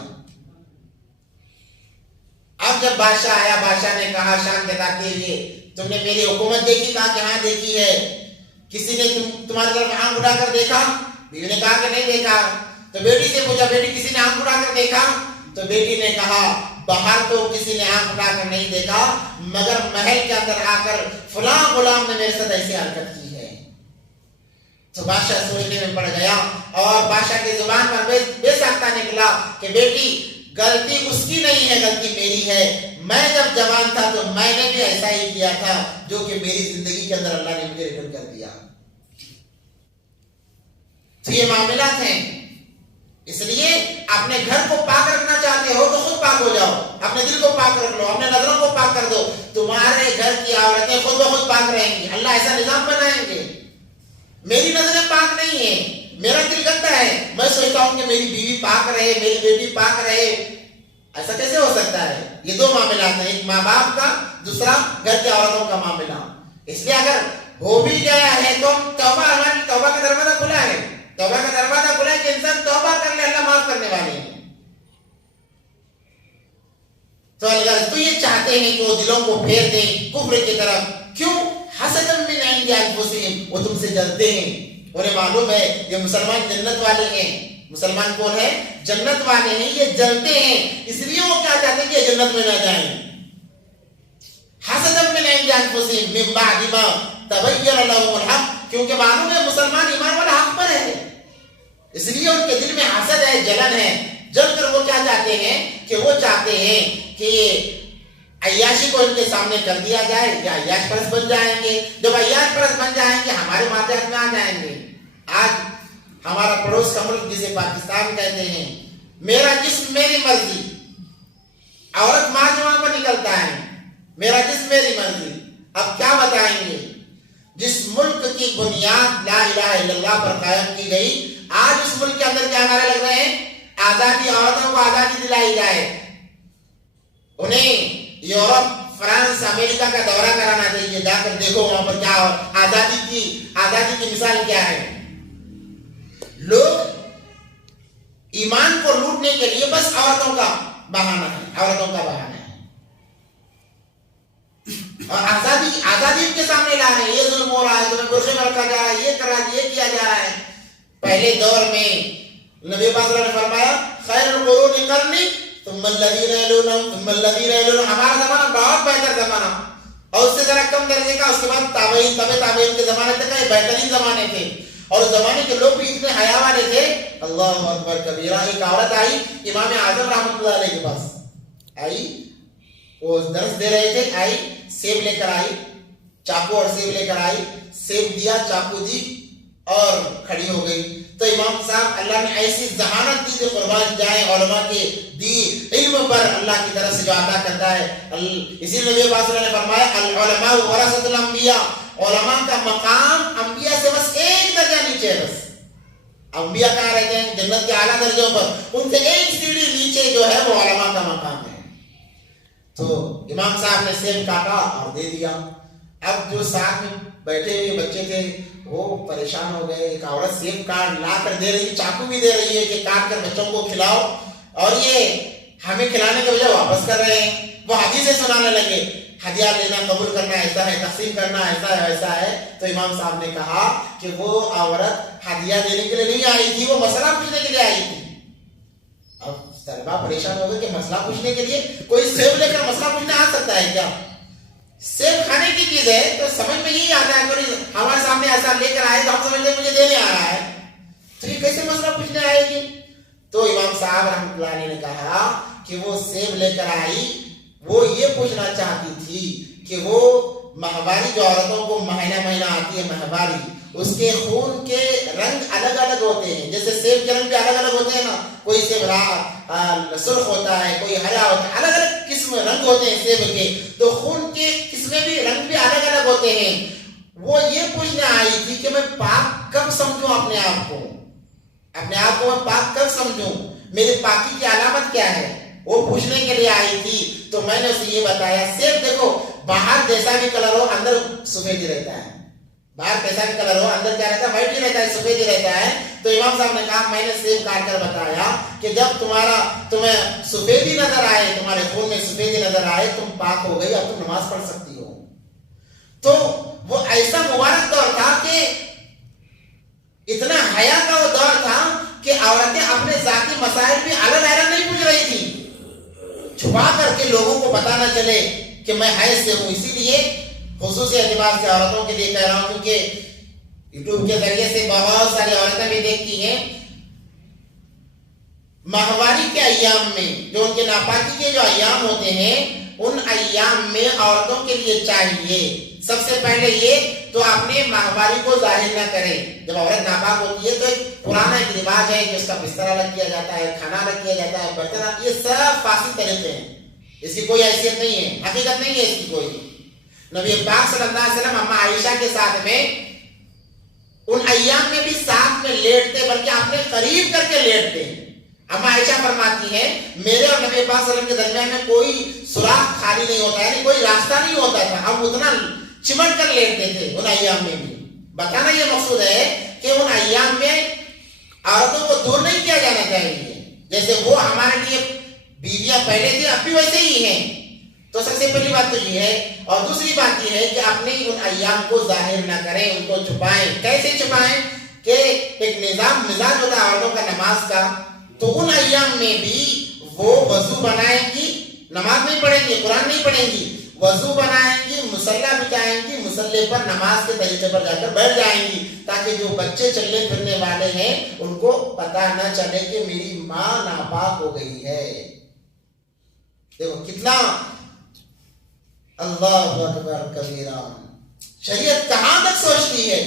اب جب بادشاہ آیا، بادشاہ نے کہا شان کے ساتھ کہ تم نے میری حکومت دیکھی؟ کہا کہ ہاں دیکھی ہے۔ کسی نے تمہاری طرف آنکھ اٹھا کر دیکھا؟ بیوی نے کہا کہ نہیں دیکھا۔ تو بیٹی سے پوچھا بیٹی کسی نے آنکھ اٹھا کر دیکھا؟ تو بیٹی نے کہا باہر تو کسی نے آنکھ اٹھا کر نہیں دیکھا، مگر محل کے اندر آ کر فلاں غلام نے میرے ساتھ ایسی حرکت کی ہے۔ تو بادشاہ سوچنے میں پڑ گیا اور بادشاہ کی زبان پر بے ساختہ نکلا کہ بیٹی غلطی اس کی نہیں ہے، غلطی میری ہے۔ میں جب جوان تھا تو میں نے بھی ایسا ہی کیا تھا جو کہ میری زندگی کے اندر اللہ نے مجھے ریٹرن کر دیا۔ تو یہ معاملات ہیں، اس لیے اپنے گھر کو پاک رکھنا چاہتے ہو تو خود پاک ہو جاؤ، اپنے دل کو پاک رکھ لو، اپنے نظروں کو پاک کر دو، تمہارے گھر کی عورتیں خود بخود پاک رہیں گی، اللہ ایسا نظام بنائیں گے۔ میری نظریں پاک نہیں ہیں، میرا دل گندا ہے، میں سوچتا ہوں کہ میری بیوی پاک رہے، میری بیٹی پاک رہے. ایسا کیسے ہو سکتا ہے؟ یہ دو معاملات ہیں، ایک ماں باپ کا، دوسرا گھر کی عورتوں کا معاملہ. اس لیے اگر ہو بھی گیا ہے تو توبہ، ہماری توبہ کا دروازہ کھلا ہے. توبہ کا دروازہ کھلا ہے کہ انسان توبہ کر لے، اللہ معاف کرنے والے ہیں. تو اگر یہ چاہتے ہیں کہ وہ دلوں کو پھیر دیں کفر کی طرف، کیوں؟ حسدًا من عند انفسہم، وہ تم سے جلتے ہیں. انہیں معلوم ہے یہ مسلمان جنت والے ہیں. مسلمان کون ہے؟ جنت والے ہیں. یہ جلتے ہیں، اس لیے وہ کیا چاہتے ہیں کہ یہ جنت میں نہ جائیں. حسدًا من عند انفسہم من بعد ما تبین لهم الحق، کیونکہ معلوم ہے مسلمان ایمان والا حق پر ہے، اس لیے ان کے دل میں حسد ہے، جلن ہے. جل کر وہ کیا چاہتے ہیں کہ وہ چاہتے ہیں کہ عیاشی کو ان کے سامنے کر دیا جائے، یا عیاش پرست بن جائیں گے. جب عیاش پرست بن جائیں گے ہمارے ماتحت میں آ جائیں گے. آج ہمارا پڑوس کا ملک جسے پاکستان کہتے ہیں، میرا جسم میری مرضی، عورت ماں جوان پر نکلتا ہے، میرا جسم میری مرضی. اب کیا بتائیں گے؟ جس ملک کی بنیاد لا الہ الا اللہ پر قائم کی گئی، آج اس ملک کے اندر کیا نعرے لگ رہے ہیں؟ آزادی، عورتوں کو آزادی دلائی جائے. انہیں یورپ، فرانس، امریکہ کا دورہ کرانا چاہیے، جا کر دیکھو وہاں پر کیا ہو. آزادی کی مثال کیا ہے؟ لوگ ایمان کو لوٹنے کے لیے بس عورتوں کا بہانہ ہے. اور آزادی کے سامنے لا رہے ہیں. یہ ظلم ہو رہا ہے، تمہیں برقعے میں رکھا جا رہا ہے، یہ کر رہا ہے، یہ کیا جا رہا ہے. پہلے دور میں نبی پاک صلی اللہ علیہ وسلم نے فرمایا خیر القرون قرنی ثم الذین یلونہم ثم الذین یلونہم. ہمارا زمانہ بہت بہتر زمانہ، اور اس سے ذرا کم درجے کا اس کے بعد تابعین، تابعین کے زمانے تک یہ بہترین زمانے تھے. اور اس زمانے کے لوگ بھی اتنے حیا والے تھے. اللہ اکبر کبیرہ. ایک عورت آئی امام اعظم رحمۃ اللہ علیہ کے پاس، آئی، وہ درس دے رہے تھے، آئی، سیب لے کر آئی، چاقو اور سیب لے کر آئی، سیب دیا، چاقو دی اور کھڑی ہو گئی. تو امام صاحب اللہ نے ایسی ذہانت دی کہ قربان جائیں علماء کے دی علم پر اللہ کی طرف سے جو عطا کرتا ہے. اسی لیے نبی پاک صلی اللہ علیہ وسلم نے فرمایا العلماء ورثۃ الانبیاء، علماء کا مقام انبیاء سے بس ایک درجہ نیچے ہے. بس انبیاء کہاں رہتے ہیں؟ جنت کے اعلیٰ درجوں پر، ان سے ایک سیڑھی نیچے جو ہے وہ علماء کا مقام ہے. تو امام صاحب نے سیب کاٹا اور دے دیا. اب جو ساتھ میں بیٹھے ہوئے بچے تھے وہ پریشان ہو گئے. ایک عورت سیب کاٹ لا کر دے رہی ہے، چاقو بھی دے رہی ہے کہ کاٹ کر بچوں کو کھلاؤ، اور یہ ہمیں کھلانے کے بجائے واپس کر رہے ہیں. وہ حدیثیں سنانے لگے، ہدیہ لینا، قبول کرنا ایسا ہے، تقسیم کرنا ایسا ہے، ویسا ہے. تو امام صاحب نے کہا کہ وہ عورت ہدیہ دینے کے لیے نہیں آئی تھی، وہ مسئلہ پوچھنے کے لیے آئی تھی. اب طلبا پریشان ہو گئے کہ مسئلہ پوچھنے کے لیے کوئی سیب لے کر مسئلہ پوچھنے آ سکتا ہے کیا؟ سیب کھانے کی چیز ہے تو سمجھ میں یہی آتا ہے کہ ہمارے سامنے ایسا لے کر آئے تو ہم سمجھتے ہیں مجھے دینے آ رہا ہے، تو یہ کیسے مسئلہ پوچھنے آئے گی؟ تو امام صاحب رحمۃ اللہ علیہ نے کہا کہ وہ سیب لے کر آئی، وہ یہ پوچھنا چاہتی تھی کہ وہ ماہواری جو عورتوں کو مہینہ مہینہ آتی ہے ماہواری، اس کے خون کے رنگ الگ الگ ہوتے ہیں. جیسے سیب کے رنگ بھی الگ الگ ہوتے ہیں نا، کوئی سیب سرخ ہوتا ہے، کوئی ہرا ہوتا ہے، الگ الگ قسم رنگ ہوتے ہیں سیب کے. تو خون کے قسمیں بھی رنگ بھی الگ الگ ہوتے ہیں. وہ یہ پوچھنے آئی تھی کہ میں پاک کب سمجھوں اپنے آپ کو میں پاک کب سمجھوں، میری پاکی کی علامت کیا ہے، وہ پوچھنے کے لیے آئی تھی. تو میں نے اسے یہ بتایا سیب دیکھو باہر جیسا بھی کلر ہو اندر سفید ہی رہتا ہے، باہر کیسا بھی کلر ہو اندر کیا رہتا ہے؟ وائٹ ہی رہتا ہے، سفید ہی رہتا ہے. تو امام صاحب نے کہا میں نے سیب کاٹ کر بتایا کہ جب تمہیں سفیدی نظر آئے، تمہارے خون میں سفیدی نظر آئے، تم پاک ہو گئی، اب تم نماز پڑھ سکتی ہو. تو وہ ایسا مبارک دور تھا کہ اتنا حیا کا وہ دور تھا کہ عورتیں اپنے ذاتی مسائل بھی اعلیٰ اعلیٰ نہیں پوچھ رہی تھی، چھپا کر کے لوگوں کو پتا نہ چلے کہ میں حیض سے ہوں. اسی لیے خصوصی اعتبار سے عورتوں کے لیے کہہ رہا ہوں، کیونکہ یوٹیوب کے ذریعے سے بہت ساری عورتیں بھی دیکھتی ہیں. ماہواری کے ایام میں جو ان کے ناپاکی کے جو ایام ہوتے ہیں، ان ایام میں عورتوں کے لیے چاہیے سب سے پہلے یہ تو اپنے ماہواری کو ظاہر نہ کرے. جب عورت ناپاک ہوتی ہے تو ایک پرانا ایک رواج ہے کہ اس کا بستر الگ کیا جاتا ہے، کھانا الگ کیا جاتا ہے، برتن، یہ سب فاسد طریقے ہیں، اس کی کوئی حیثیت نہیں ہے، حقیقت نہیں ہے اس کی کوئی. نبی پاک صلی اللہ علیہ وسلم اما عائشہ کے ساتھ میں ان ایام میں بھی ساتھ میں لیٹتے بلکہ اپنے قریب کر کے لیٹتے. اما عائشہ فرماتی ہے میرے اور نبی پاک صلی اللہ علیہ وسلم کے درمیان میں کوئی سوراخ خالی نہیں ہوتا, یعنی کوئی راستہ نہیں ہوتا تھا, ہم اتنا چمٹ کر لیٹتے تھے ان ایام میں بھی. بتانا یہ مقصود ہے کہ ان ایام میں عورتوں کو دور نہیں کیا جانا چاہیے, جیسے وہ ہمارے لیے بیویاں پہلے تھے اب بھی ویسے ہی ہیں. تو سب سے پہلی بات تو یہ ہے, اور دوسری بات یہ ہے کہ اپنے ان ایام کو ظاہر نہ کریں, ان کو چھپائیں. کیسے چھپائیں کہ ایک مزاج ہوتا ہے عورتوں کا نماز کا, تو ان ایام میں بھی وہ وضو بنائیں گی, نماز نہیں پڑھیں گی, قرآن نہیں پڑھیں گی, وضو بنائیں گی, مصلی بچھائیں گی, مصلی پر نماز کے طریقے پر جا کر بیٹھ جائیں گی, تاکہ جو بچے چلنے پھرنے والے ہیں ان کو پتہ نہ چلے کہ میری ماں ناپاک ہو گئی ہے. دیکھو کتنا اللہ اکبر کبیرہ, شریعت کہاں تک سوچتی ہے,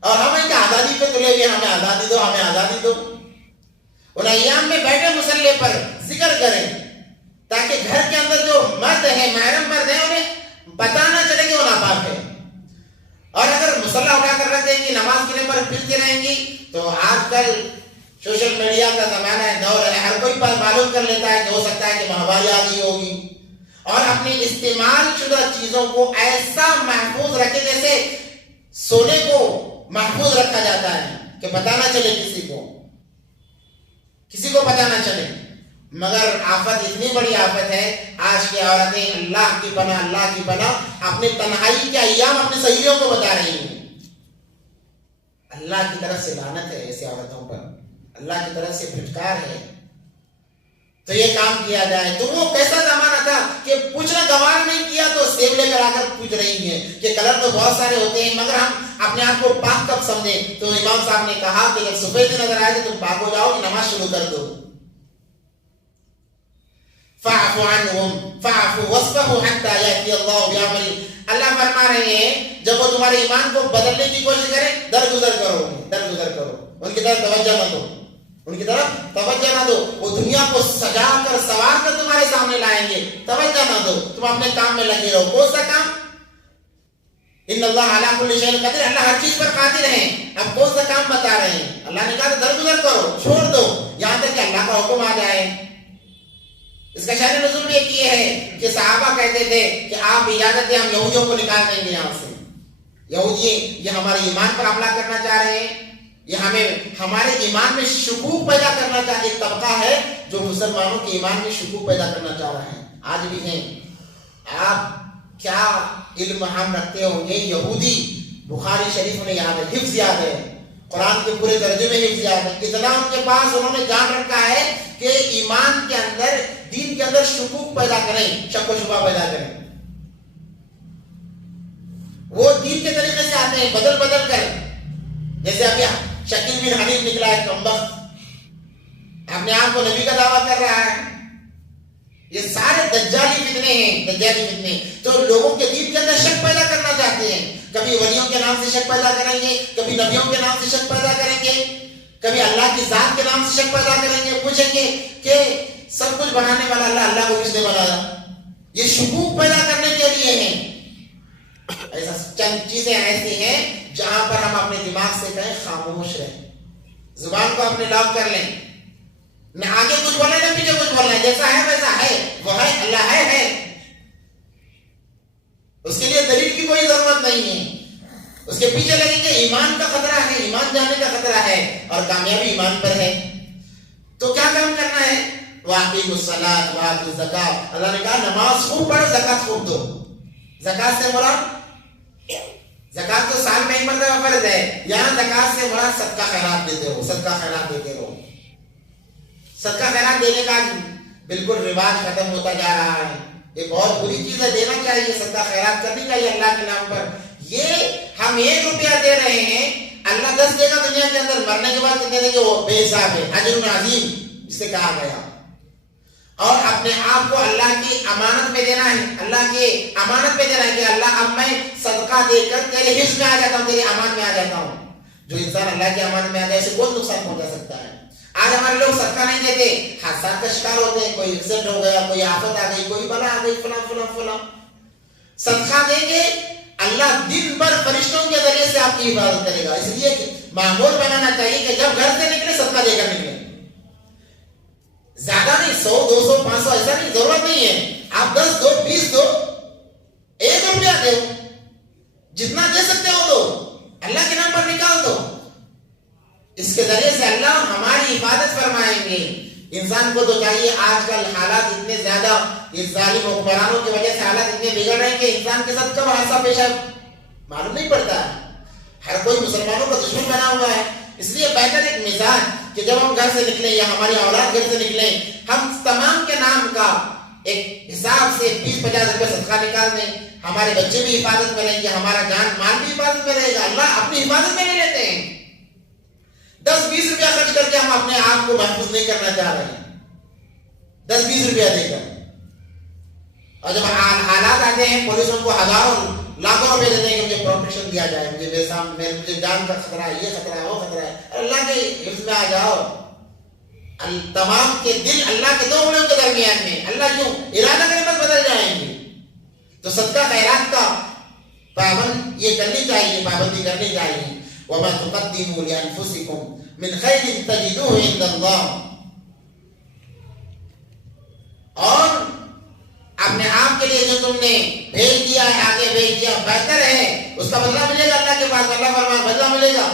اور ہمیں کہ آزادی پہ تلے گئے, ہمیں آزادی دو, ہمیں آزادی دو. ان ایام میں بیٹھے مصلی پر ذکر کریں تاکہ گھر کے اندر جو مرد ہیں, محرم مرد ہیں, انہیں پتہ نہ چلے کہ وہ ناپاک ہے. اور اگر مصلی اٹھا کر رکھ دیں گی, نماز کے پر پھرتی رہیں گی, تو آج کل سوشل میڈیا کا زمانہ ہے, دور ہے, ہر کوئی معلوم کر لیتا ہے کہ ہو سکتا ہے کہ ماہواری آ گئی ہوگی. اور اپنی استعمال شدہ چیزوں کو ایسا محفوظ رکھے جیسے سونے کو محفوظ رکھا جاتا ہے کہ پتہ نہ چلے کسی کو پتہ نہ چلے. مگر آفت اتنی بڑی آفت ہے, آج کی عورتیں اللہ کی پناہ اپنے تنہائی کے ایام اپنے سہیلیوں کو بتا رہی ہیں. اللہ کی طرف سے لعنت ہے ایسے عورتوں پر, اللہ کی طرف سے پھٹکار ہے. تو یہ کام کیا جائے. تو وہ کیسا زمانہ تھا کہ پوچھنا گوار نہیں کیا تو سیب لے کر آ کر پوچھ رہی ہیں کہ کلر تو بہت سارے ہوتے ہیں, مگر ہم اپنے آپ کو پاک کب سمجھیں. تو امام صاحب نے کہا کہ جب سفید نظر آئے تو تم پاک ہو جاؤ, نماز شروع کر دو. فاعف عنہم فاعف واصفحوا حتی یأتی اللہ بامرہ. اللہ فرما رہے ہیں جب وہ تمہارے ایمان کو بدلنے کی کوشش کریں, درگزر کرو, ان کی طرف توجہ نہ دو. وہ دنیا کو سجا کر سوار کر تمہارے سامنے لائیں گے, توجہ نہ دو, تم اپنے کام میں لگے رہو. کون سا کام؟ ان اللہ علی کل شیء قدیر, اللہ ہر چیز پر قادر ہے. اب کون سا کام بتا رہے ہیں؟ اللہ نے کہا درگزر کرو, چھوڑ دو, یہاں تک کہ اللہ کا حکم آ جائے. اس کا شأن نزول بھی ایک یہ ہے کہ صحابہ کہتے تھے کہ آپ اجازت دیں, ہم یہودیوں کو نکال دیں گے یہاں سے. یہودی یہ ہمارے ایمان پر حملہ کرنا چاہ رہے ہیں, یہ ہمارے ایمان میں شکوک پیدا کرنا چاہ رہے. ایک طبقہ ہے جو مسلمانوں کے ایمان میں شکوک پیدا کرنا چاہ رہا ہے, آج بھی ہیں. آپ کیا علم ہم رکھتے ہوں گے, یہودی بخاری شریف میں یاد ہے, حفظ یاد ہے, قرآن کے پورے ترجمے حفظ یاد ہے. اتنا ان کے پاس انہوں نے جان رکھا ہے کہ ایمان کے اندر, دین کے اندر شکوک پیدا کریں, شک و شبہ پیدا کریں. وہ دین کے طریقے سے آتے ہیں بدل کر, جیسے ابھی شکیل بن حنیف نکلا ہے کمبخت, اپنے آپ کو نبی کا دعویٰ کر رہا ہے. یہ سارے دجالی فتنے. تو لوگوں کے دین کے اندر شک پیدا کرنا چاہتے ہیں. کبھی ولیوں کے نام سے شک پیدا کریں گے, کبھی نبیوں کے نام سے شک پیدا کریں گے, کبھی اللہ کی ذات کے نام سے شک پیدا کریں گے. پوچھیں گے کہ سب کچھ بنانے والا اللہ کو کس نے بنایا. یہ شکوک پیدا کرنے کے لیے ہیں. ایسا چند چیزیں ایسی ہیں جہاں پر ہم اپنے دماغ سے کہیں خاموش رہیں, زبان کو اپنے لاک کر لیں, نہ آگے کچھ بولنا نہ پیچھے کچھ بولنا. جیسا ہے ویسا ہے, وہ ہے, اللہ ہے. اس کے لیے دلیل کی کوئی ضرورت نہیں ہے. اس کے پیچھے لگیں کہ ایمان کا خطرہ ہے, ایمان جانے کا خطرہ ہے, اور کامیابی ایمان پر ہے. تو کیا کام کرنا ہے؟ وَأَقِیمُوا الصَّلَاةَ وَآتُوا الزَّکَاةَ. اللہ نے کہا نماز خوب پڑھو, زکات خوب دو. زکات سے مراد, زکات تو سال میں ایک مرتبہ فرض ہے, یہاں زکات سے مراد صدقہ خیرات دیتے رہو. صدقہ خیرات دینے کا بالکل رواج ختم ہوتا جا رہا ہے. یہ بہت بری چیز ہے, دینا چاہیے, صدقہ خیرات کرنی چاہیے اللہ کے نام پر. یہ ہم 1 روپیہ دے رہے ہیں, اللہ 10 دے گا دنیا کے اندر, مرنے کے بعد کتنے دیں گے وہ بے حساب ہے. اجر عظیم جسے کہا گیا. اور اپنے آپ کو اللہ کی امانت میں دینا ہے, اللہ کی امانت میں دینا ہے کہ اللہ اب میں صدقہ دے کر تیرے حفظ میں آ جاتا ہوں, تیری امان میں آ جاتا ہوں. جو انسان اللہ کی امانت میں آ جائے اسے بہت نقصان پہنچا سکتا ہے. آج ہمارے لوگ صدقہ نہیں دیتے, حادثات کا شکار ہوتے ہیں, کوئی ایکسیڈنٹ ہو گیا, کوئی آفت آ گئی, کوئی بلا آ گئی, فلاں. صدقہ دیں گے, اللہ دن بھر فرشتوں کے ذریعے سے آپ کی حفاظت کرے گا. اس لیے معمول بنانا چاہیے کہ جب گھر سے نکلے صدقہ دے کر نکلے. زیادہ نہیں, 100 200 500 ایسا نہیں, ضرورت نہیں ہے. آپ 10 دو, 20 دو, 1 روپیہ دو, جتنا دے سکتے ہو دو, اللہ کے نام پر نکال دو. اس کے ذریعے سے اللہ ہماری حفاظت فرمائیں گے. انسان کو تو چاہیے, آج کل حالات اتنے زیادہ اس ظالم حکمرانوں کی وجہ سے حالات اتنے بگڑ رہے ہیں کہ انسان کے ساتھ کب حادثہ پیش ہے معلوم نہیں پڑتا ہے. ہر کوئی مسلمانوں کا دشمن بنا ہوا ہے. اس لیے بہتر ایک مزاج کہ جب ہم گھر سے نکلیں یا ہماری اولاد گھر سے نکلیں, ہم تمام کے نام کا ایک حساب سے 20-50 روپے صدقہ نکال دیں. ہمارے بچے بھی حفاظت میں رہیں گے, ہمارا جان مال بھی حفاظت میں رہے گا. اللہ اپنی حفاظت میں نہیں لیتے ہیں. 10-20 روپیہ خرچ کر کے ہم اپنے آپ کو محفوظ نہیں کرنا چاہ رہے ہیں, 10-20 روپیہ دے کر. اور جب حالات آتے ہیں, پولیس ان کو ہزاروں لاکھوں روپے دیتے ہیں کہ مجھے پروٹیکشن دیا جائے, مجھے جان کا خطرہ ہے, یہ خطرہ ہے, وہ خطرہ ہے. اللہ کے حفظ میں آ جاؤ. تمام کے دل اللہ کے 2 انگلیوں کے درمیان میں, اللہ کیوں ارادہ کرے بس بدل جائیں گے. تو صدقہ خیرات کا پابند یہ کرنی چاہیے, پابندی کرنی چاہیے. وَمَا تُقَدِّمُوا لِأَنفُسِكُمْ مِنْ خَيْرٍ تَجِدُوهُ عِندَ اللَّهِ. اور اپنے آپ کے لیے جو تم نے بھیج دیا ہے, آگے بھیج دیا, بہتر ہے, اس کا بدلہ ملے گا اللہ کے پاس. اللہ فرمائے بدلہ ملے گا.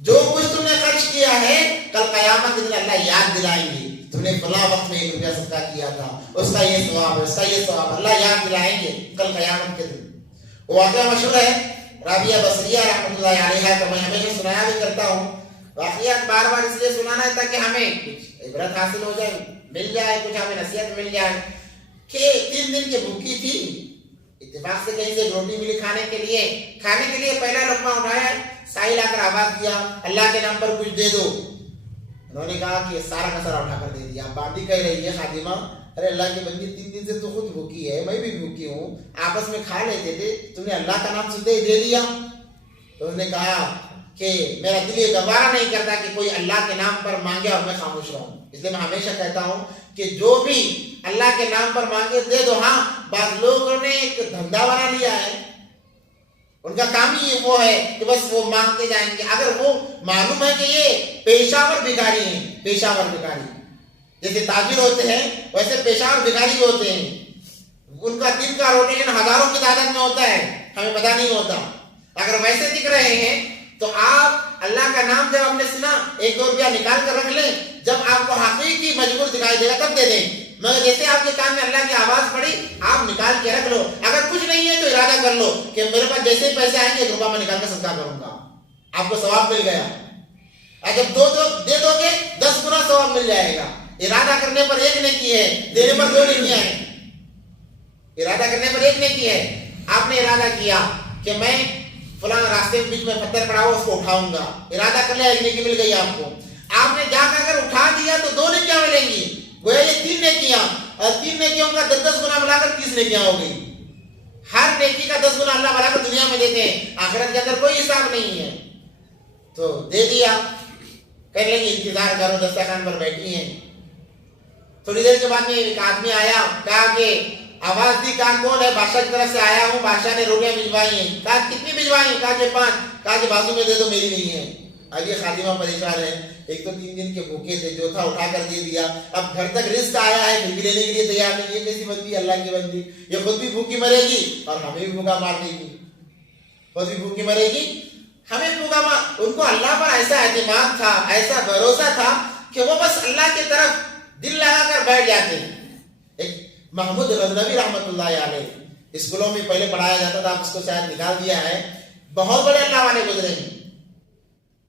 جو کچھ تم نے خرچ کیا ہے کل قیامت کے دن اللہ یاد دلائیں گے, تم نے فلاں وقت میں 1 روپیہ صدقہ کیا تھا, اس کا یہ ثواب ہے, اس کا یہ ثواب, اللہ یاد دلائیں گے کل قیامت کے دن. وہ واقعہ مشہور ہے رابعہ بصریہ رحمۃ اللہ علیہا کا, میں ہمیشہ سنایا بھی کرتا ہوں. واقعات بار بار اس لیے سنانا ہے تاکہ ہمیں کچھ عبرت حاصل ہو جائے, مل جائے, کچھ ہمیں نصیحت مل جائے. کہ 3 دن کی بھوکی تھی, اتفاق سے کہیں سے روٹی ملی کھانے کے لیے پہلا لقمہ اٹھایا, سائل آ کر آواز دیا اللہ کے نام پر کچھ دے دو. انہوں نے کہا کہ سارا کا سارا اٹھا کر دے دیا. باندھی کہہ رہی ہے خادمہ, ارے اللہ کی بندی 3 دن سے تو خود بھوکی ہے, میں بھی بھوکی ہوں, آپس میں کھا لیتے تھے, تم نے اللہ کا نام سنتے ہی دے دیا. تو انہوں نے کہا کہ میرا دل یہ گوارا نہیں کرتا کہ کوئی اللہ کے نام پر مانگے اور میں خاموش رہوں. اس لیے میں ہمیشہ کہتا ہوں کہ جو بھی اللہ کے نام پر مانگے دے دو. ہاں, بعض لوگوں نے ایک دھندا بنا لیا ہے, ان کا کام ہی وہ ہے کہ بس وہ مانگتے جائیں گے. اگر وہ معلوم ہے کہ یہ پیشاور بھکاری ہیں, پیشاور بھکاری جیسے تاجر ہوتے ہیں ویسے پیشاور بھکاری بھی ہوتے ہیں, ان کا دن کا روٹیشن ہزاروں کی تعداد میں ہوتا ہے, ہمیں پتہ نہیں ہوتا. اگر ویسے دکھ رہے ہیں تو آپ اللہ کا نام جب آپ نے سنا 1-2 روپیہ نکال کر رکھ لیں, جب آپ کو حقیقی مجبور دکھائی دے گا تب دے دیں. مگر جیسے آپ کے کان میں اللہ کی آواز پڑی, آپ نکال کے رکھ لو. اگر کچھ نہیں ہے تو ارادہ کر لو کہ میرے پاس جیسے ہی پیسے آئیں گے 1 روپیہ میں نکال کر صدقہ کروں گا, آپ کو ثواب مل گیا. اور جب 2 دے دو گے 10 گنا ثواب مل جائے گا. ارادہ کرنے پر 1 نیکی ہے, دینے پر 2 نیکیاں ہیں. ارادہ کرنے پر 1 نیکی ہے. آپ نے ارادہ کیا کہ میں فلاں راستے کے بیچ میں پتھر پڑا ہو اس کو اٹھاؤں گا, ارادہ کر لیا, 1 نیکی مل گئی آپ کو. آپ نے جا کر اگر اٹھا دیا تو 2 نیکیاں ملیں گی, گویا یہ 3 نیکیاں, اور 3 نیکیوں کا 10 گنا ملا کر 30 نیکیاں ہو گئی. ہر نیکی کا 10 گنا اللہ بڑا کر دنیا میں دیتے ہیں, آخرت کے اندر کوئی حساب نہیں ہے. تو دے دیا, کر لیں گے انتظار کرو, دسترخوان پر بیٹھی ہیں. تھوڑی دیر کے بعد میں ایک آدمی آیا, کہا کہ آواز دی, کہا کون ہے؟ بادشاہ کی طرف سے آیا ہوں, بادشاہ نے روٹیاں بھجوائی ہیں. کہا کتنی بھجوائی ہیں؟ کہا کہ 5. کہا کہ بازو میں دے دو, میری نہیں ہے. اب یہ خادمہ پریشان ہے, ایک تو 3 دن کے بھوکے تھے, جو تھا اٹھا کر دے دیا, اب گھر تک رزق آیا ہے پھر بھی لینے کے لیے تیار نہیں. یہ کیسی بندی, اللہ کی بندی, یہ خود بھی بھوکی مرے گی اور ہمیں بھی بھوکا مار دے گی. خود بھی بھوکی مرے گی, ہمیں بھوکا مار. ان کو اللہ پر ایسا اعتماد تھا, ایسا بھروسہ تھا کہ وہ بس اللہ کی طرف دل لگا کر بیٹھ جاتے. ایک محمود غزنوی رحمۃ اللہ علیہ, اسکولوں میں پہلے پڑھایا جاتا تھا, آپ اس کو شاید نکال دیا ہے. بہت بڑے اللہ والے گزرے ہیں,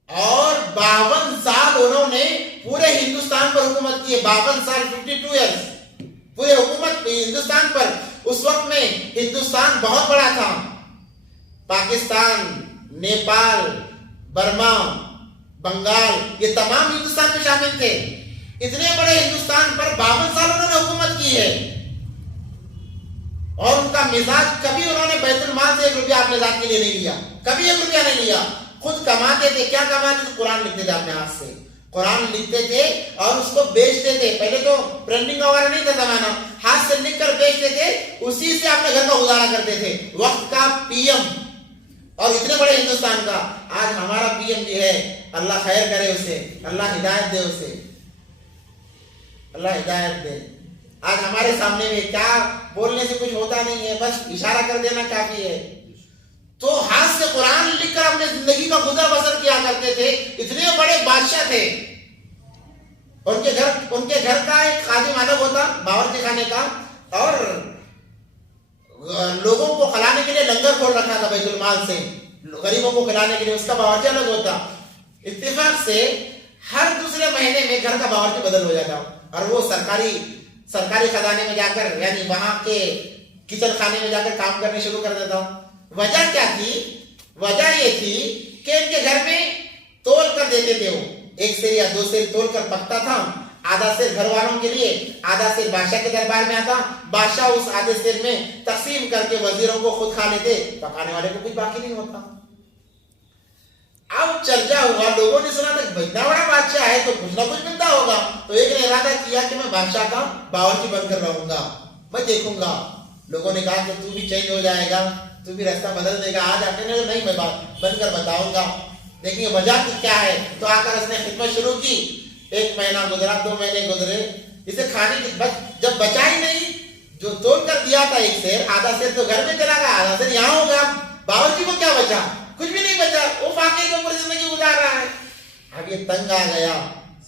اور 52 سال انہوں نے پورے ہندوستان پر حکومت کی ہے. 52 سال, 52 ایئرز پورے حکومت ہندوستان پر. اس وقت میں ہندوستان بہت بڑا تھا. پاکستان, نیپال, برما, بنگال, یہ تمام ہندوستان میں شامل تھے. اتنے بڑے ہندوستان پر 52 سال انہوں نے حکومت کی ہے. اور ان کا مزاج, کبھی انہوں نے بیت المال سے 1 روپیہ اپنے ذات کے لیے نہیں لیا, کبھی 1 روپیہ نہیں لیا. خود کماتے تھے. کیا کماتے تھے؟ قرآن لکھتے تھے اپنے ہاتھ سے, قرآن لکھتے تھے اور اس کو بیچتے تھے. پہلے تو پرنٹنگ وغیرہ نہیں تھا زمانہ, ہاتھ سے لکھ کر بیچتے تھے, اسی سے اپنے گھر کا گزارا کرتے تھے. وقت کا پی ایم اور اتنے بڑے ہندوستان کا آج ہمارا پی ایم جو ہے اللہ خیر کرے اسے, اللہ ہدایت دے اسے, اللہ ہدایت دے. آج ہمارے سامنے میں کیا بولنے سے کچھ ہوتا نہیں ہے, بس اشارہ کر دینا کافی ہے. تو ہاتھ سے قرآن لکھ کر اپنے زندگی کا گزر بسر کیا کرتے تھے. اتنے بڑے بادشاہ تھے, ان کے گھر کا ایک خادم الگ ہوتا باورچی خانے کا, اور لوگوں کو کھلانے کے لیے لنگر کھول رکھا تھا بیت المال سے, غریبوں کو کھلانے کے لیے اس کا باورچی الگ ہوتا. اتفاق سے ہر دوسرے مہینے میں گھر کا باورچی بدل ہو جاتا, اور وہ سرکاری خزانے میں جا کر, یعنی وہاں کے کچن خانے میں جا کر کام کرنے شروع کر دیتا. وجہ کیا تھی؟ وجہ یہ تھی کہ ان کے گھر میں تول کر دیتے تھے, وہ ایک سیر یا دو سیر تول کر پکتا تھا, آدھا سیر گھر والوں کے لیے, آدھا سیر بادشاہ کے دربار میں آتا. بادشاہ اس آدھے سیر میں تقسیم کر کے وزیروں کو خود کھا لیتے, پکانے والے کو کچھ باقی نہیں ہوتا. اب چرچا ہوا, لوگوں نے سنا تھا اتنا بڑا بادشاہ ہے تو کچھ نہ کچھ ملتا ہوگا. تو ایک نے ارادہ کیا کہ میں بادشاہ کا باورچی بن کر رہوں گا, میں دیکھوں گا. لوگوں نے کہا کہ تو بھی چینج ہو جائے گا, تو بھی راستہ بدل دے گا. آج آ کے نہیں, میں بن کر بتاؤں گا. دیکھیے وجہ کیا ہے. تو آ کر اس نے خدمت شروع کی. 1 مہینہ گزرا, 2 مہینے گزرے, اسے کھانے کی جب بچا ہی نہیں, جو تول کر دیا تھا ایک سیر, آدھا سیر تو گھر میں چلا گیا, آدھا سیر یہاں ہو گیا. باورچی کو کیا بچا؟ کچھ بھی نہیں بچا. وہ فاقے کے اوپر زندگی گزار رہا ہے. اب یہ تنگ آ گیا,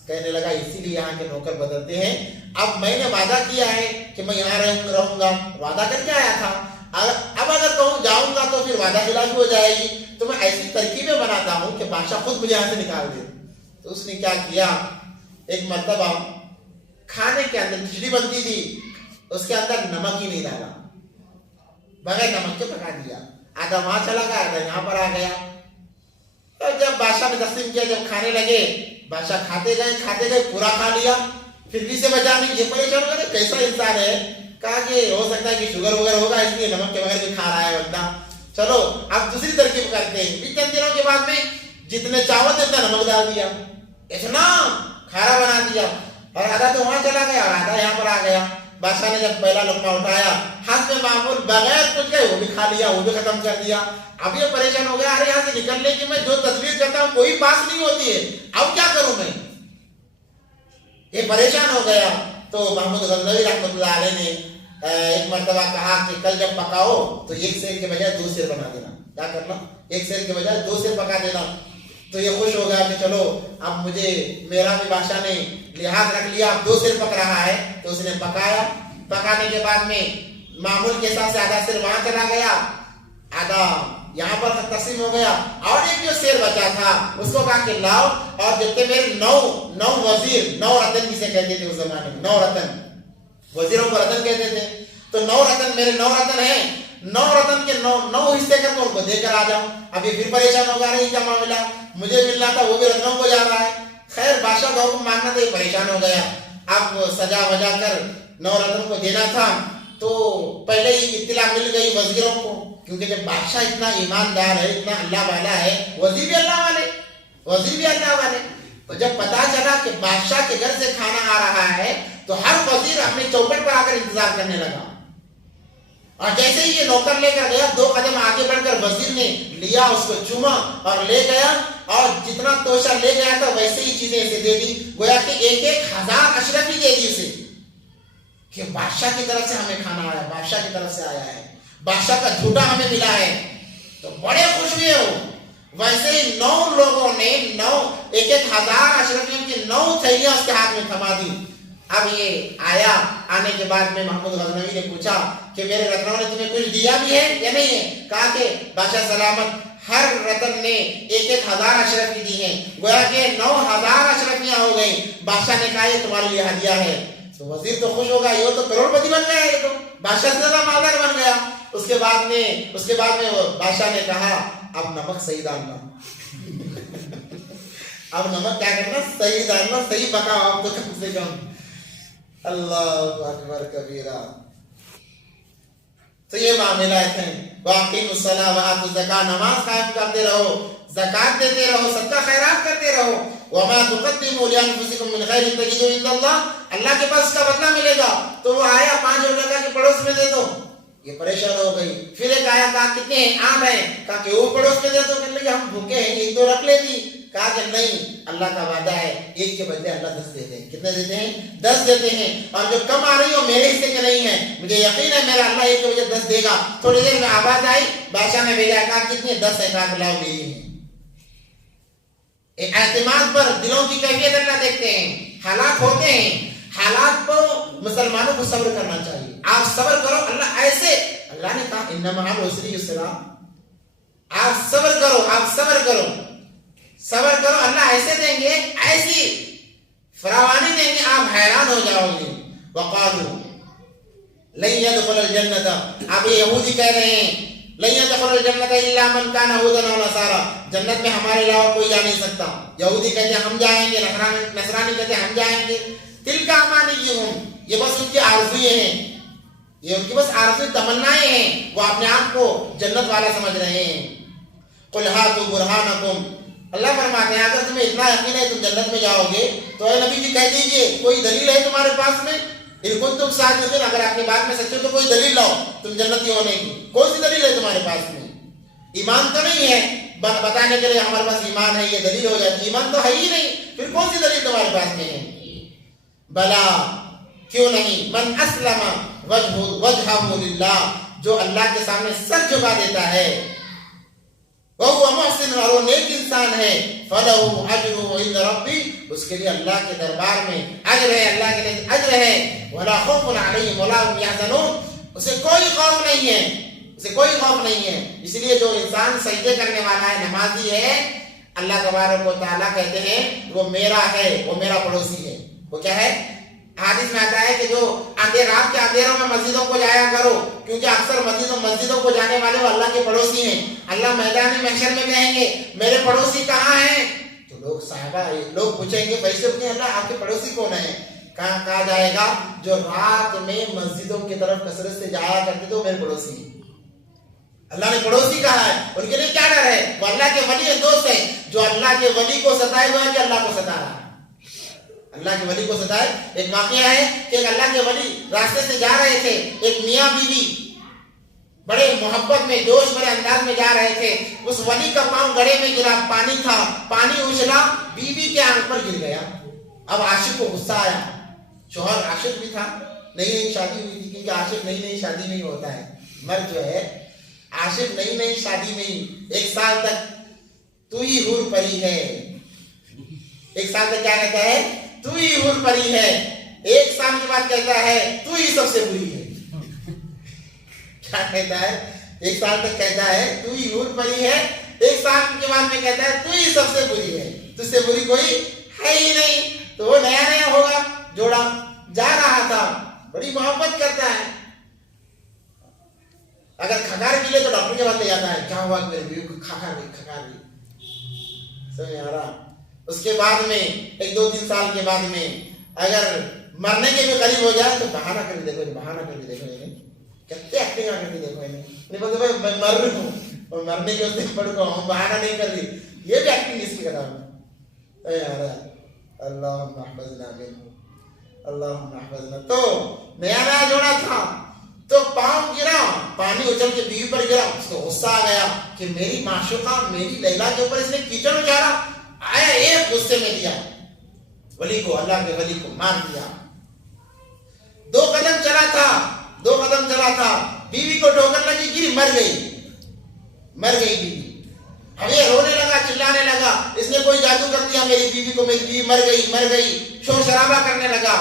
کہنے لگا اسی لیے یہاں کے نوکر بدلتے ہیں. اب میں نے وعدہ کیا ہے کہ میں یہاں رہوں گا, وعدہ کر کے آیا تھا. اب اگر کہوں جاؤں گا تو پھر وعدہ خلافی ہو جائے گی. تو میں ایسی ترکیبیں بناتا ہوں کہ بادشاہ خود مجھے یہاں سے نکال دے. تو اس نے کیا کیا, ایک مرتبہ کھانے کے اندر کھچڑی بنتی تھی, اس کے اندر نمک ہی نہیں ڈالا, بغیر نمک کے پکا دیا. آدھا وہاں چلا گیا, آدھا یہاں پر آ گیا. تو جب بادشاہ نے تقسیم کیا, جب کھانے لگے, بادشاہ کھاتے گئے, پورا کھا لیا, پھر بھی سے بچا نہیں. یہ پریشان ہو گئے, کیسا انسان ہے. کہا کہ ہو سکتا ہے کہ شوگر وغیرہ ہوگا, اس لیے نمک کے بغیر بھی کھا رہا ہے بندہ. چلو اب دوسری ترکیب کرتے ہیں. پھر چند دنوں کے بعد میں جتنے چاول تھے اتنا نمک ڈال دیا, اتنا کھارا بنا دیا, اور آدھا تو وہاں چلا گیا اور آدھا یہاں پر آ گیا. بادشاہ نے جب پہلا لقمہ اٹھایا, ہاتھ میں معمول بغیر کچھ گئے, وہ بھی کھا لیا, وہ بھی ختم کر دیا. اب یہ پریشان ہو گیا, ارے یہاں سے نکلنے کی میں جو تدبیر کرتا ہوں کوئی پاس نہیں ہوتی ہے, اب کیا کروں میں. یہ پریشان ہو گیا. تو محمود غزنوی رحمۃ اللہ علیہ نے ایک مرتبہ کہا کہ کل جب پکاؤ تو 1 سیر کے بجائے 2 سیر بنا دینا. کیا کرنا؟ 1 سیر کے بجائے 2 سیر پکا دینا. تو یہ خوش ہو گیا کہ چلو اب مجھے میرا بھی بادشاہ نے لحاظ رکھ لیا, اب 2 سیر پک رہا ہے. تو اس نے پکایا. پکانے کے بعد میں معمول کے حساب سے آدھا سیر وہاں چلا گیا, آدھا یہاں پر تقسیم ہو گیا. اور ایک جو سیر بچا تھا اس کو کہا کہ لاؤ, اور جتنے میرے 9 وزیر, 9 رتن جسے کہتے تھے اس زمانے میں, 9 رتن, وزیروں کو رتن کہتے تھے. تو 9 رتن, میرے 9 رتن ہیں, 9 رتن کے 9 حصے کر کے ان کو دے کر آ جاؤں. اب یہ پھر پریشان ہو گیا, نہیں کیا معاملہ, مجھے ملنا تھا وہ بھی رتنوں کو جا رہا ہے. خیر بادشاہ کا حکم ماننا تھا, یہ پریشان ہو گیا. اب سجا وجا کر 9 رتن کو دینا تھا. تو پہلے ہی اطلاع مل گئی وزیروں کو, کیونکہ جب بادشاہ اتنا ایماندار ہے, اتنا اللہ والا ہے, وزیر بھی اللہ والے. تو جب پتا چلا کہ بادشاہ کے گھر سے کھانا آ رہا ہے تو ہر وزیر اپنے چوکٹ پر آ کر انتظار کرنے لگا. اور جیسے ہی یہ نوکر لے کر گیا, 2 قدم آگے بڑھ کر وزیر نے لیا, اس کو چوما اور لے گیا, اور جتنا توشہ لے گیا تھا ویسے ہی چیزیں اسے دے دی. گویا کہ 1,000 اشرفی دے دی اسے, کہ بادشاہ کی طرف سے ہمیں کھانا آیا, بادشاہ کی طرف سے آیا ہے, بادشاہ کا جھوٹا ہمیں ملا ہے. تو بڑے خوش ہوئے ہو. ویسے ہی 9 لوگوں نے 1,000 اشرفیوں کی 9 تھیلیاں اس کے ہاتھ میں تھما دی. اب یہ آیا, آنے کے بعد میں محمود غزنوی نے پوچھا کہ میرے رتنوں نے تمہیں کچھ دیا بھی ہے یا نہیں ہے. کہا کہ بادشاہ سلامت, ہر رتن نے 1,000 اشرفی دی ہیں, گویا کہ 9,000 اشرفیاں ہو گئی. بادشاہ نے کہا یہ تمہارے لیے ہدیہ ہے. تو وزیر تو خوش ہوگا, یہ تو کروڑ پتی بن گیا, یہ تو بادشاہ سے زیادہ مالدار بن گیا. اس کے بعد میں بادشاہ نے کہا اب نمک صحیح ڈالنا. اب نمک کیا کرنا, صحیح ڈالنا, صحیح پکاؤ آپ تو کم سے کم. اللہ اکبر کبیرہ. تو یہ معاملات ہیں. واقعی الصلاۃ وآتوا الزکاۃ, نماز قائم کرتے رہو, زکات دیتے رہو, صدقہ خیرات کرتے رہو. وما تقدموا لانفسکم من خیر تجدوه عند اللہ, اللہ کے پاس اس کا بدلہ ملے گا. تو وہ آیا 5 روپے کا کہ پڑوس میں دے دو, یہ پریشان ہو گئی. پھر ایک آیا کہا کتنے ہیں؟ 8 ہیں. کہا کہ وہ پڑوس میں دے دو. کہنے لگے ہم بھوکے ہیں، 1-2 رکھ لیتی. کہا کہ نہیں، اللہ کا وعدہ ہے 1 کے بدلے اللہ 10 دیتے ہیں. کتنے دیتے ہیں؟ 10 دیتے ہیں. اور جو کم آ رہی ہو میرے حصے کے نہیں ہے، مجھے یقین ہے میرا اللہ 1 کے بدلے 10 دے گا. تھوڑی دیر میں آواز آئی، بادشاہ نے بھیجا. کہا کتنے؟ 10 ہے. کہا لاؤ میری ہیں. اعتماد پر دلوں کی کیفیت اللہ دیکھتے ہیں. حالات ہوتے ہیں، حالات کو مسلمانوں کو صبر کرنا چاہیے. آپ صبر کرو، اللہ ایسے، اللہ نے کہا انما مع العسر یسرا. آپ صبر کرو، آپ صبر کرو، صبر کرو، اللہ ایسے دیں گے، ایسی فراوانی دیں گے، آپ حیران ہو جاؤ گے. وقالوا لن يدخل الجنة. اب یہودی کہہ رہے ہیں لن يدخل الجنة الا من كان هودا او نصارى. جنت میں ہمارے علاوہ کوئی جا نہیں سکتا. یہودی کہتے ہیں ہم جائیں گے، نصرانی کہتے ہیں ہم جائیں گے. تلک امانیہم، یہ بس ان کی آرزویں ہیں، یہ ان کی بس آرزو تمنائیں ہیں. وہ اپنے آپ کو جنت والا سمجھ رہے ہیں. قل ہاتوا برہانکم. اللہ فرماتے ہیں اگر تمہیں اتنا یقین ہے تم جنت میں جاؤ گے تو اے نبی جی کہہ دیجئے کوئی دلیل ہے تمہارے پاس میں؟ ان کنتم صادقین، اگر اپنی بات میں سچے ہو تو کوئی دلیل لاؤ تم جنتی ہونے کی. کون سی دلیل ہے تمہارے پاس میں؟ ایمان تو نہیں ہے بتانے کے لیے ہمارے پاس ایمان ہے یہ دلیل ہو جاتی. ایمان تو ہے ہی نہیں، پھر کون سی دلیل تمہارے پاس میں ہے؟ بلا، کیوں نہیں. من اسلم وجہہ للہ، جو اللہ کے سامنے سر جھکا دیتا ہے، وَهُوَ مُحْسِنٌ، اور وہ نیک انسان ہے، فَلَهُ أَجْرُهُ عِندَ رَبِّهِ، اس کے لیے اللہ کے دربار میں اجر ہے، اللہ کے لیے اجر ہے. وَلَا خَوْفٌ عَلَيْهِمْ وَلَا هُمْ يَحْزَنُونَ، اسے کوئی خوف نہیں ہے، اسے کوئی خوف نہیں ہے. اس لیے جو انسان سجدے کرنے والا ہے، نمازی ہے، اللہ تبارک و تعالیٰ کہتے ہیں وہ میرا ہے، وہ میرا پڑوسی ہے. وہ کیا ہے؟ حدیث میں آتا ہے کہ جو رات کے اندھیروں میں مسجدوں کو جایا کرو، کیونکہ اکثر مسجدوں کو جانے والے وہ اللہ کے پڑوسی ہیں. اللہ میدان محشر میں کہیں گے میرے پڑوسی کہاں ہیں؟ تو لوگ صحابہ لوگ پوچھیں گے پیسے اپنے اللہ آپ کے پڑوسی کون ہیں؟ کہا جائے گا جو رات میں مسجدوں کی طرف کثرت سے جایا کرتے تو میرے پڑوسی ہیں. اللہ نے پڑوسی کہا ہے، ان کے لیے کیا ڈر ہے؟ وہ اللہ کے ولی دوست ہیں. جو اللہ کے ولی کو ستائے ہوئے ہیں کہ اللہ کو ستا رہا ہے، اللہ کے ولی کو ستائے. ایک واقعہ ہے کہ ایک اللہ کے ولی راستے سے جا رہے تھے، ایک میاں بیوی بڑے محبت میں جوش بڑے انداز میں جا رہے تھے. اس ولی کا پاؤں گڑھے میں گرا، پانی تھا، پانی اچھلا، بیوی کے آنکھ پر گر گیا. اب عاشق کو غصہ آیا. شوہر عاشق بھی تھا، نئی شادی ہوئی تھی، کیونکہ عاشق نئی شادی میں ہی ہوتا ہے. مرد جو ہے عاشق نئی شادی میں ہی 1 سال تک تو ہی حور پری ہے. 1 سال تک کیا کہتا ہے؟ تو ہی حور پری ہے. 1 سال کے بعد کہتا ہے تو ہی سب سے بری ہے. کیا کہتا ہے؟ 1 سال تک کہتا ہے تو ہی حور پری ہے، 1 سال کے بعد میں کہتا ہے تو ہی سب سے بری ہے، تجھ سے بری کوئی ہے ہی نہیں. تو وہ نیا ہوگا جوڑا جا رہا تھا، بڑی محبت کرتا ہے. اگر کھکار ملے تو ڈاکٹر کے پاس لے جاتا ہے، کیا ہوا میرے بیوی کو کھکار گئی. سمجھ آ رہا؟ اس کے بعد میں 1-2-3 سال کے بعد میں اگر مرنے کے بھی قریب ہو جائے تو بہانہ کر کے دیکھو، بہانہ کر کے دیکھو، کتنے ایکٹنگ کر کے دیکھو. نہیں بولتے بھائی میں مر رہی ہوں اور مرنے کے اس دن پڑھ گا ہوں، بہانہ نہیں کر رہی. یہ بھی ایکٹنگ اس کی کتاب میں. اللہم احفظنا منہ، اللہم احفظنا. تو نیا جوڑا تھا تو پاؤں گرا، پانی اچھل کے بیوی پر گرا. اس کو غصہ آ گیا کہ میری معشوقہ میری لیلا کے اوپر اس نے کیچڑ اچھالا. آیا ایک غصے میں دیا ولی کو، اللہ کے ولی کو مار دیا. 2 قدم چلا تھا، بیوی کو ٹھوکر لگی، گری، مر گئی بیوی. اب یہ رونے لگا، چلانے لگا اس نے کوئی جادو کر دیا میری بیوی کو، میری بیوی مر گئی، شور شرابہ کرنے لگا.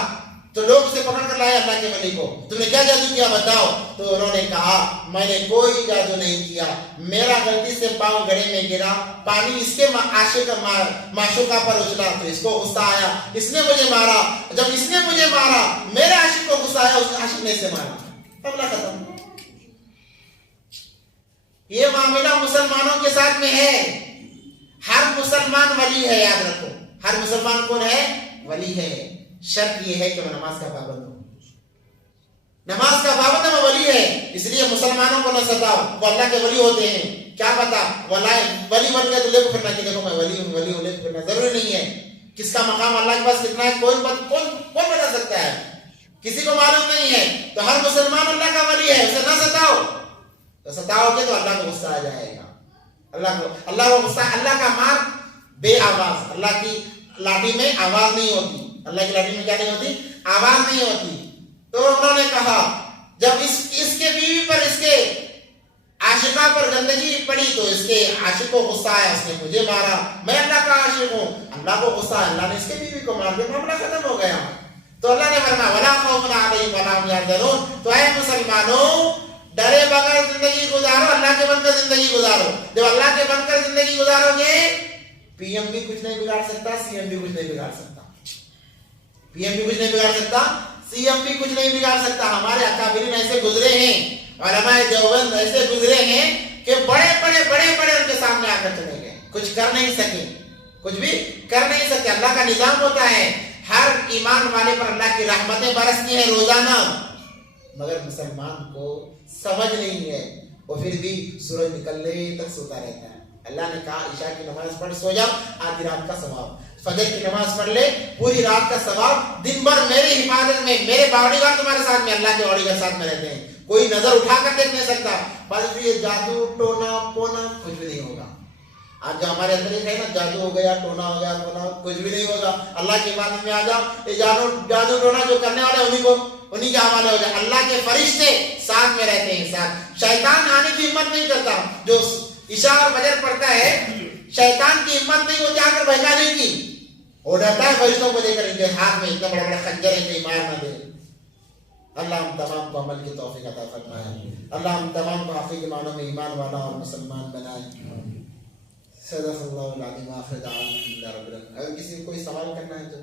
تو لوگ اسے پکڑ کر لائے اللہ کے ولی کو. تم نے کیا جادو کیا بتاؤ؟ تو انہوں نے کہا میں نے کوئی جادو نہیں کیا، میرا غلطی سے پاؤں گڑھے میں گرا، پانی اس کے معشوقہ پر اچھلا تو اس کو غصہ آیا، اس نے مجھے مارا. جب اس نے مجھے مارا میرے عاشق کو غصہ آیا، اس عاشق نے اسے مارا. معاملہ ختم. یہ معاملہ مسلمانوں کے ساتھ میں ہے. ہر مسلمان ولی ہے، یاد رکھو. ہر مسلمان کون ہے؟ ولی ہے. شرط یہ ہے کہ وہ نماز کا پابند ہو. نماز کا پابند ہے، وہ ولی ہے. اس لیے مسلمانوں کو نہ ستاؤ، وہ اللہ کے ولی ہوتے ہیں. کیا پتا ولی بن گئے تو لے کو پھرنا کہ دیکھو میں ولی ہوں لے کو پھرنا. ضروری نہیں ہے. کس کا مقام اللہ کے پاس کتنا ہے کون بتا سکتا ہے؟ کسی کو معلوم نہیں ہے. تو ہر مسلمان اللہ کا ولی ہے، اسے نہ ستاؤ. تو ستاؤ گے تو اللہ کو غصہ آ جائے گا. اللہ کو غصہ, اللہ کا مار بے آواز, اللہ کی لاٹھی میں آواز نہیں ہوتی, اللہ کی لاٹھی میں کیا نہیں ہوتی, آواز نہیں ہوتی. تو انہوں نے کہا جب اس کے بیوی پر, اس کے عاشقہ پر گندگی پڑی تو اس کے عاشق کو غصہ آیا, اس نے مجھے مارا, میں اللہ کا عاشق ہوں, اللہ کو غصہ آیا, اللہ نے اس کے بیوی کو مار دیا, معاملہ ختم ہو گیا. تو اللہ نے فرمایا وَلَا خَوْفٌ عَلَيْهِمْ وَلَا هُمْ يَحْزَنُونَ. تو اے مسلمانوں, ڈرے بغیر زندگی گزارو, اللہ کے بن کر زندگی گزارو. جب اللہ کے بن کر زندگی گزارو گے, پی ایم بھی کچھ نہیں بگاڑ سکتا, سی ایم بھی کچھ نہیں بگاڑ سکتا, پی ایم بھی کچھ نہیں بگاڑ سکتا, سی ایم بھی کچھ نہیں بگاڑ سکتا. ہمارے اکابرین ایسے گزرے ہیں, علماء دیوبند ایسے گزرے ہیں کہ بڑے ان کے سامنے آ کر چلے گئے, کچھ کر نہیں سکے, کچھ بھی کر نہیں سکے. اللہ کا نظام ہوتا ہے, ہر ایمان والے پر اللہ کی رحمتیں برستی ہیں روزانہ, مگر مسلمان کو سمجھ نہیں ہے, وہ پھر بھی سورج نکلنے تک سوتا رہتا ہے. اللہ نے کہا عشاء کی نماز پڑھ سو جاؤ, آدھی رات کا ثواب, فجر کی نماز پڑھ لے, پوری رات کا ثواب, دن بھر میری حفاظت میں, میرے باڈی گارڈ تمہارے ساتھ میں, اللہ کے باڈی گارڈ ساتھ میں رہتے ہیں, کوئی نظر اٹھا کر دیکھ نہیں سکتا. بس یہ جادو ٹونا پونا کچھ بھی نہیں ہوگا. آج جو ہمارے اندر یہ ہے نا, جادو ہو گیا, ٹونا ہو گیا, پونا کچھ بھی نہیں ہوگا. اللہ کی عبادت میں آ جاؤ, یہ جادو ٹونا جو کرنے والے انہی کے حوالے ہو جائے. اللہ کے فرشتے ساتھ میں رہتے ہیں, ساتھ. شیطان آنے کی ہمت نہیں کرتا, جو عشاء اور فجر پڑھتا ہے, شیطان کی ہمت نہیں ہوتی آ کر بہکانے کی, وہ ڈرتا ہے فرشتوں کو دے کر, ان کے ہاتھ میں اتنا بڑا بڑا خنجر ہے کہ مار نہ دے. اللہ ہم تمام کو عمل کی توفیق عطا فرمائے. اللہ ہم تمام کو حقیقی معنوں میں ایمان والا اور مسلمان بنائے. صدق اللہ العظیم. آخر دعوانا الحمد للہ رب العالمین. اگر کسی کو کوئی سوال کرنا ہے تو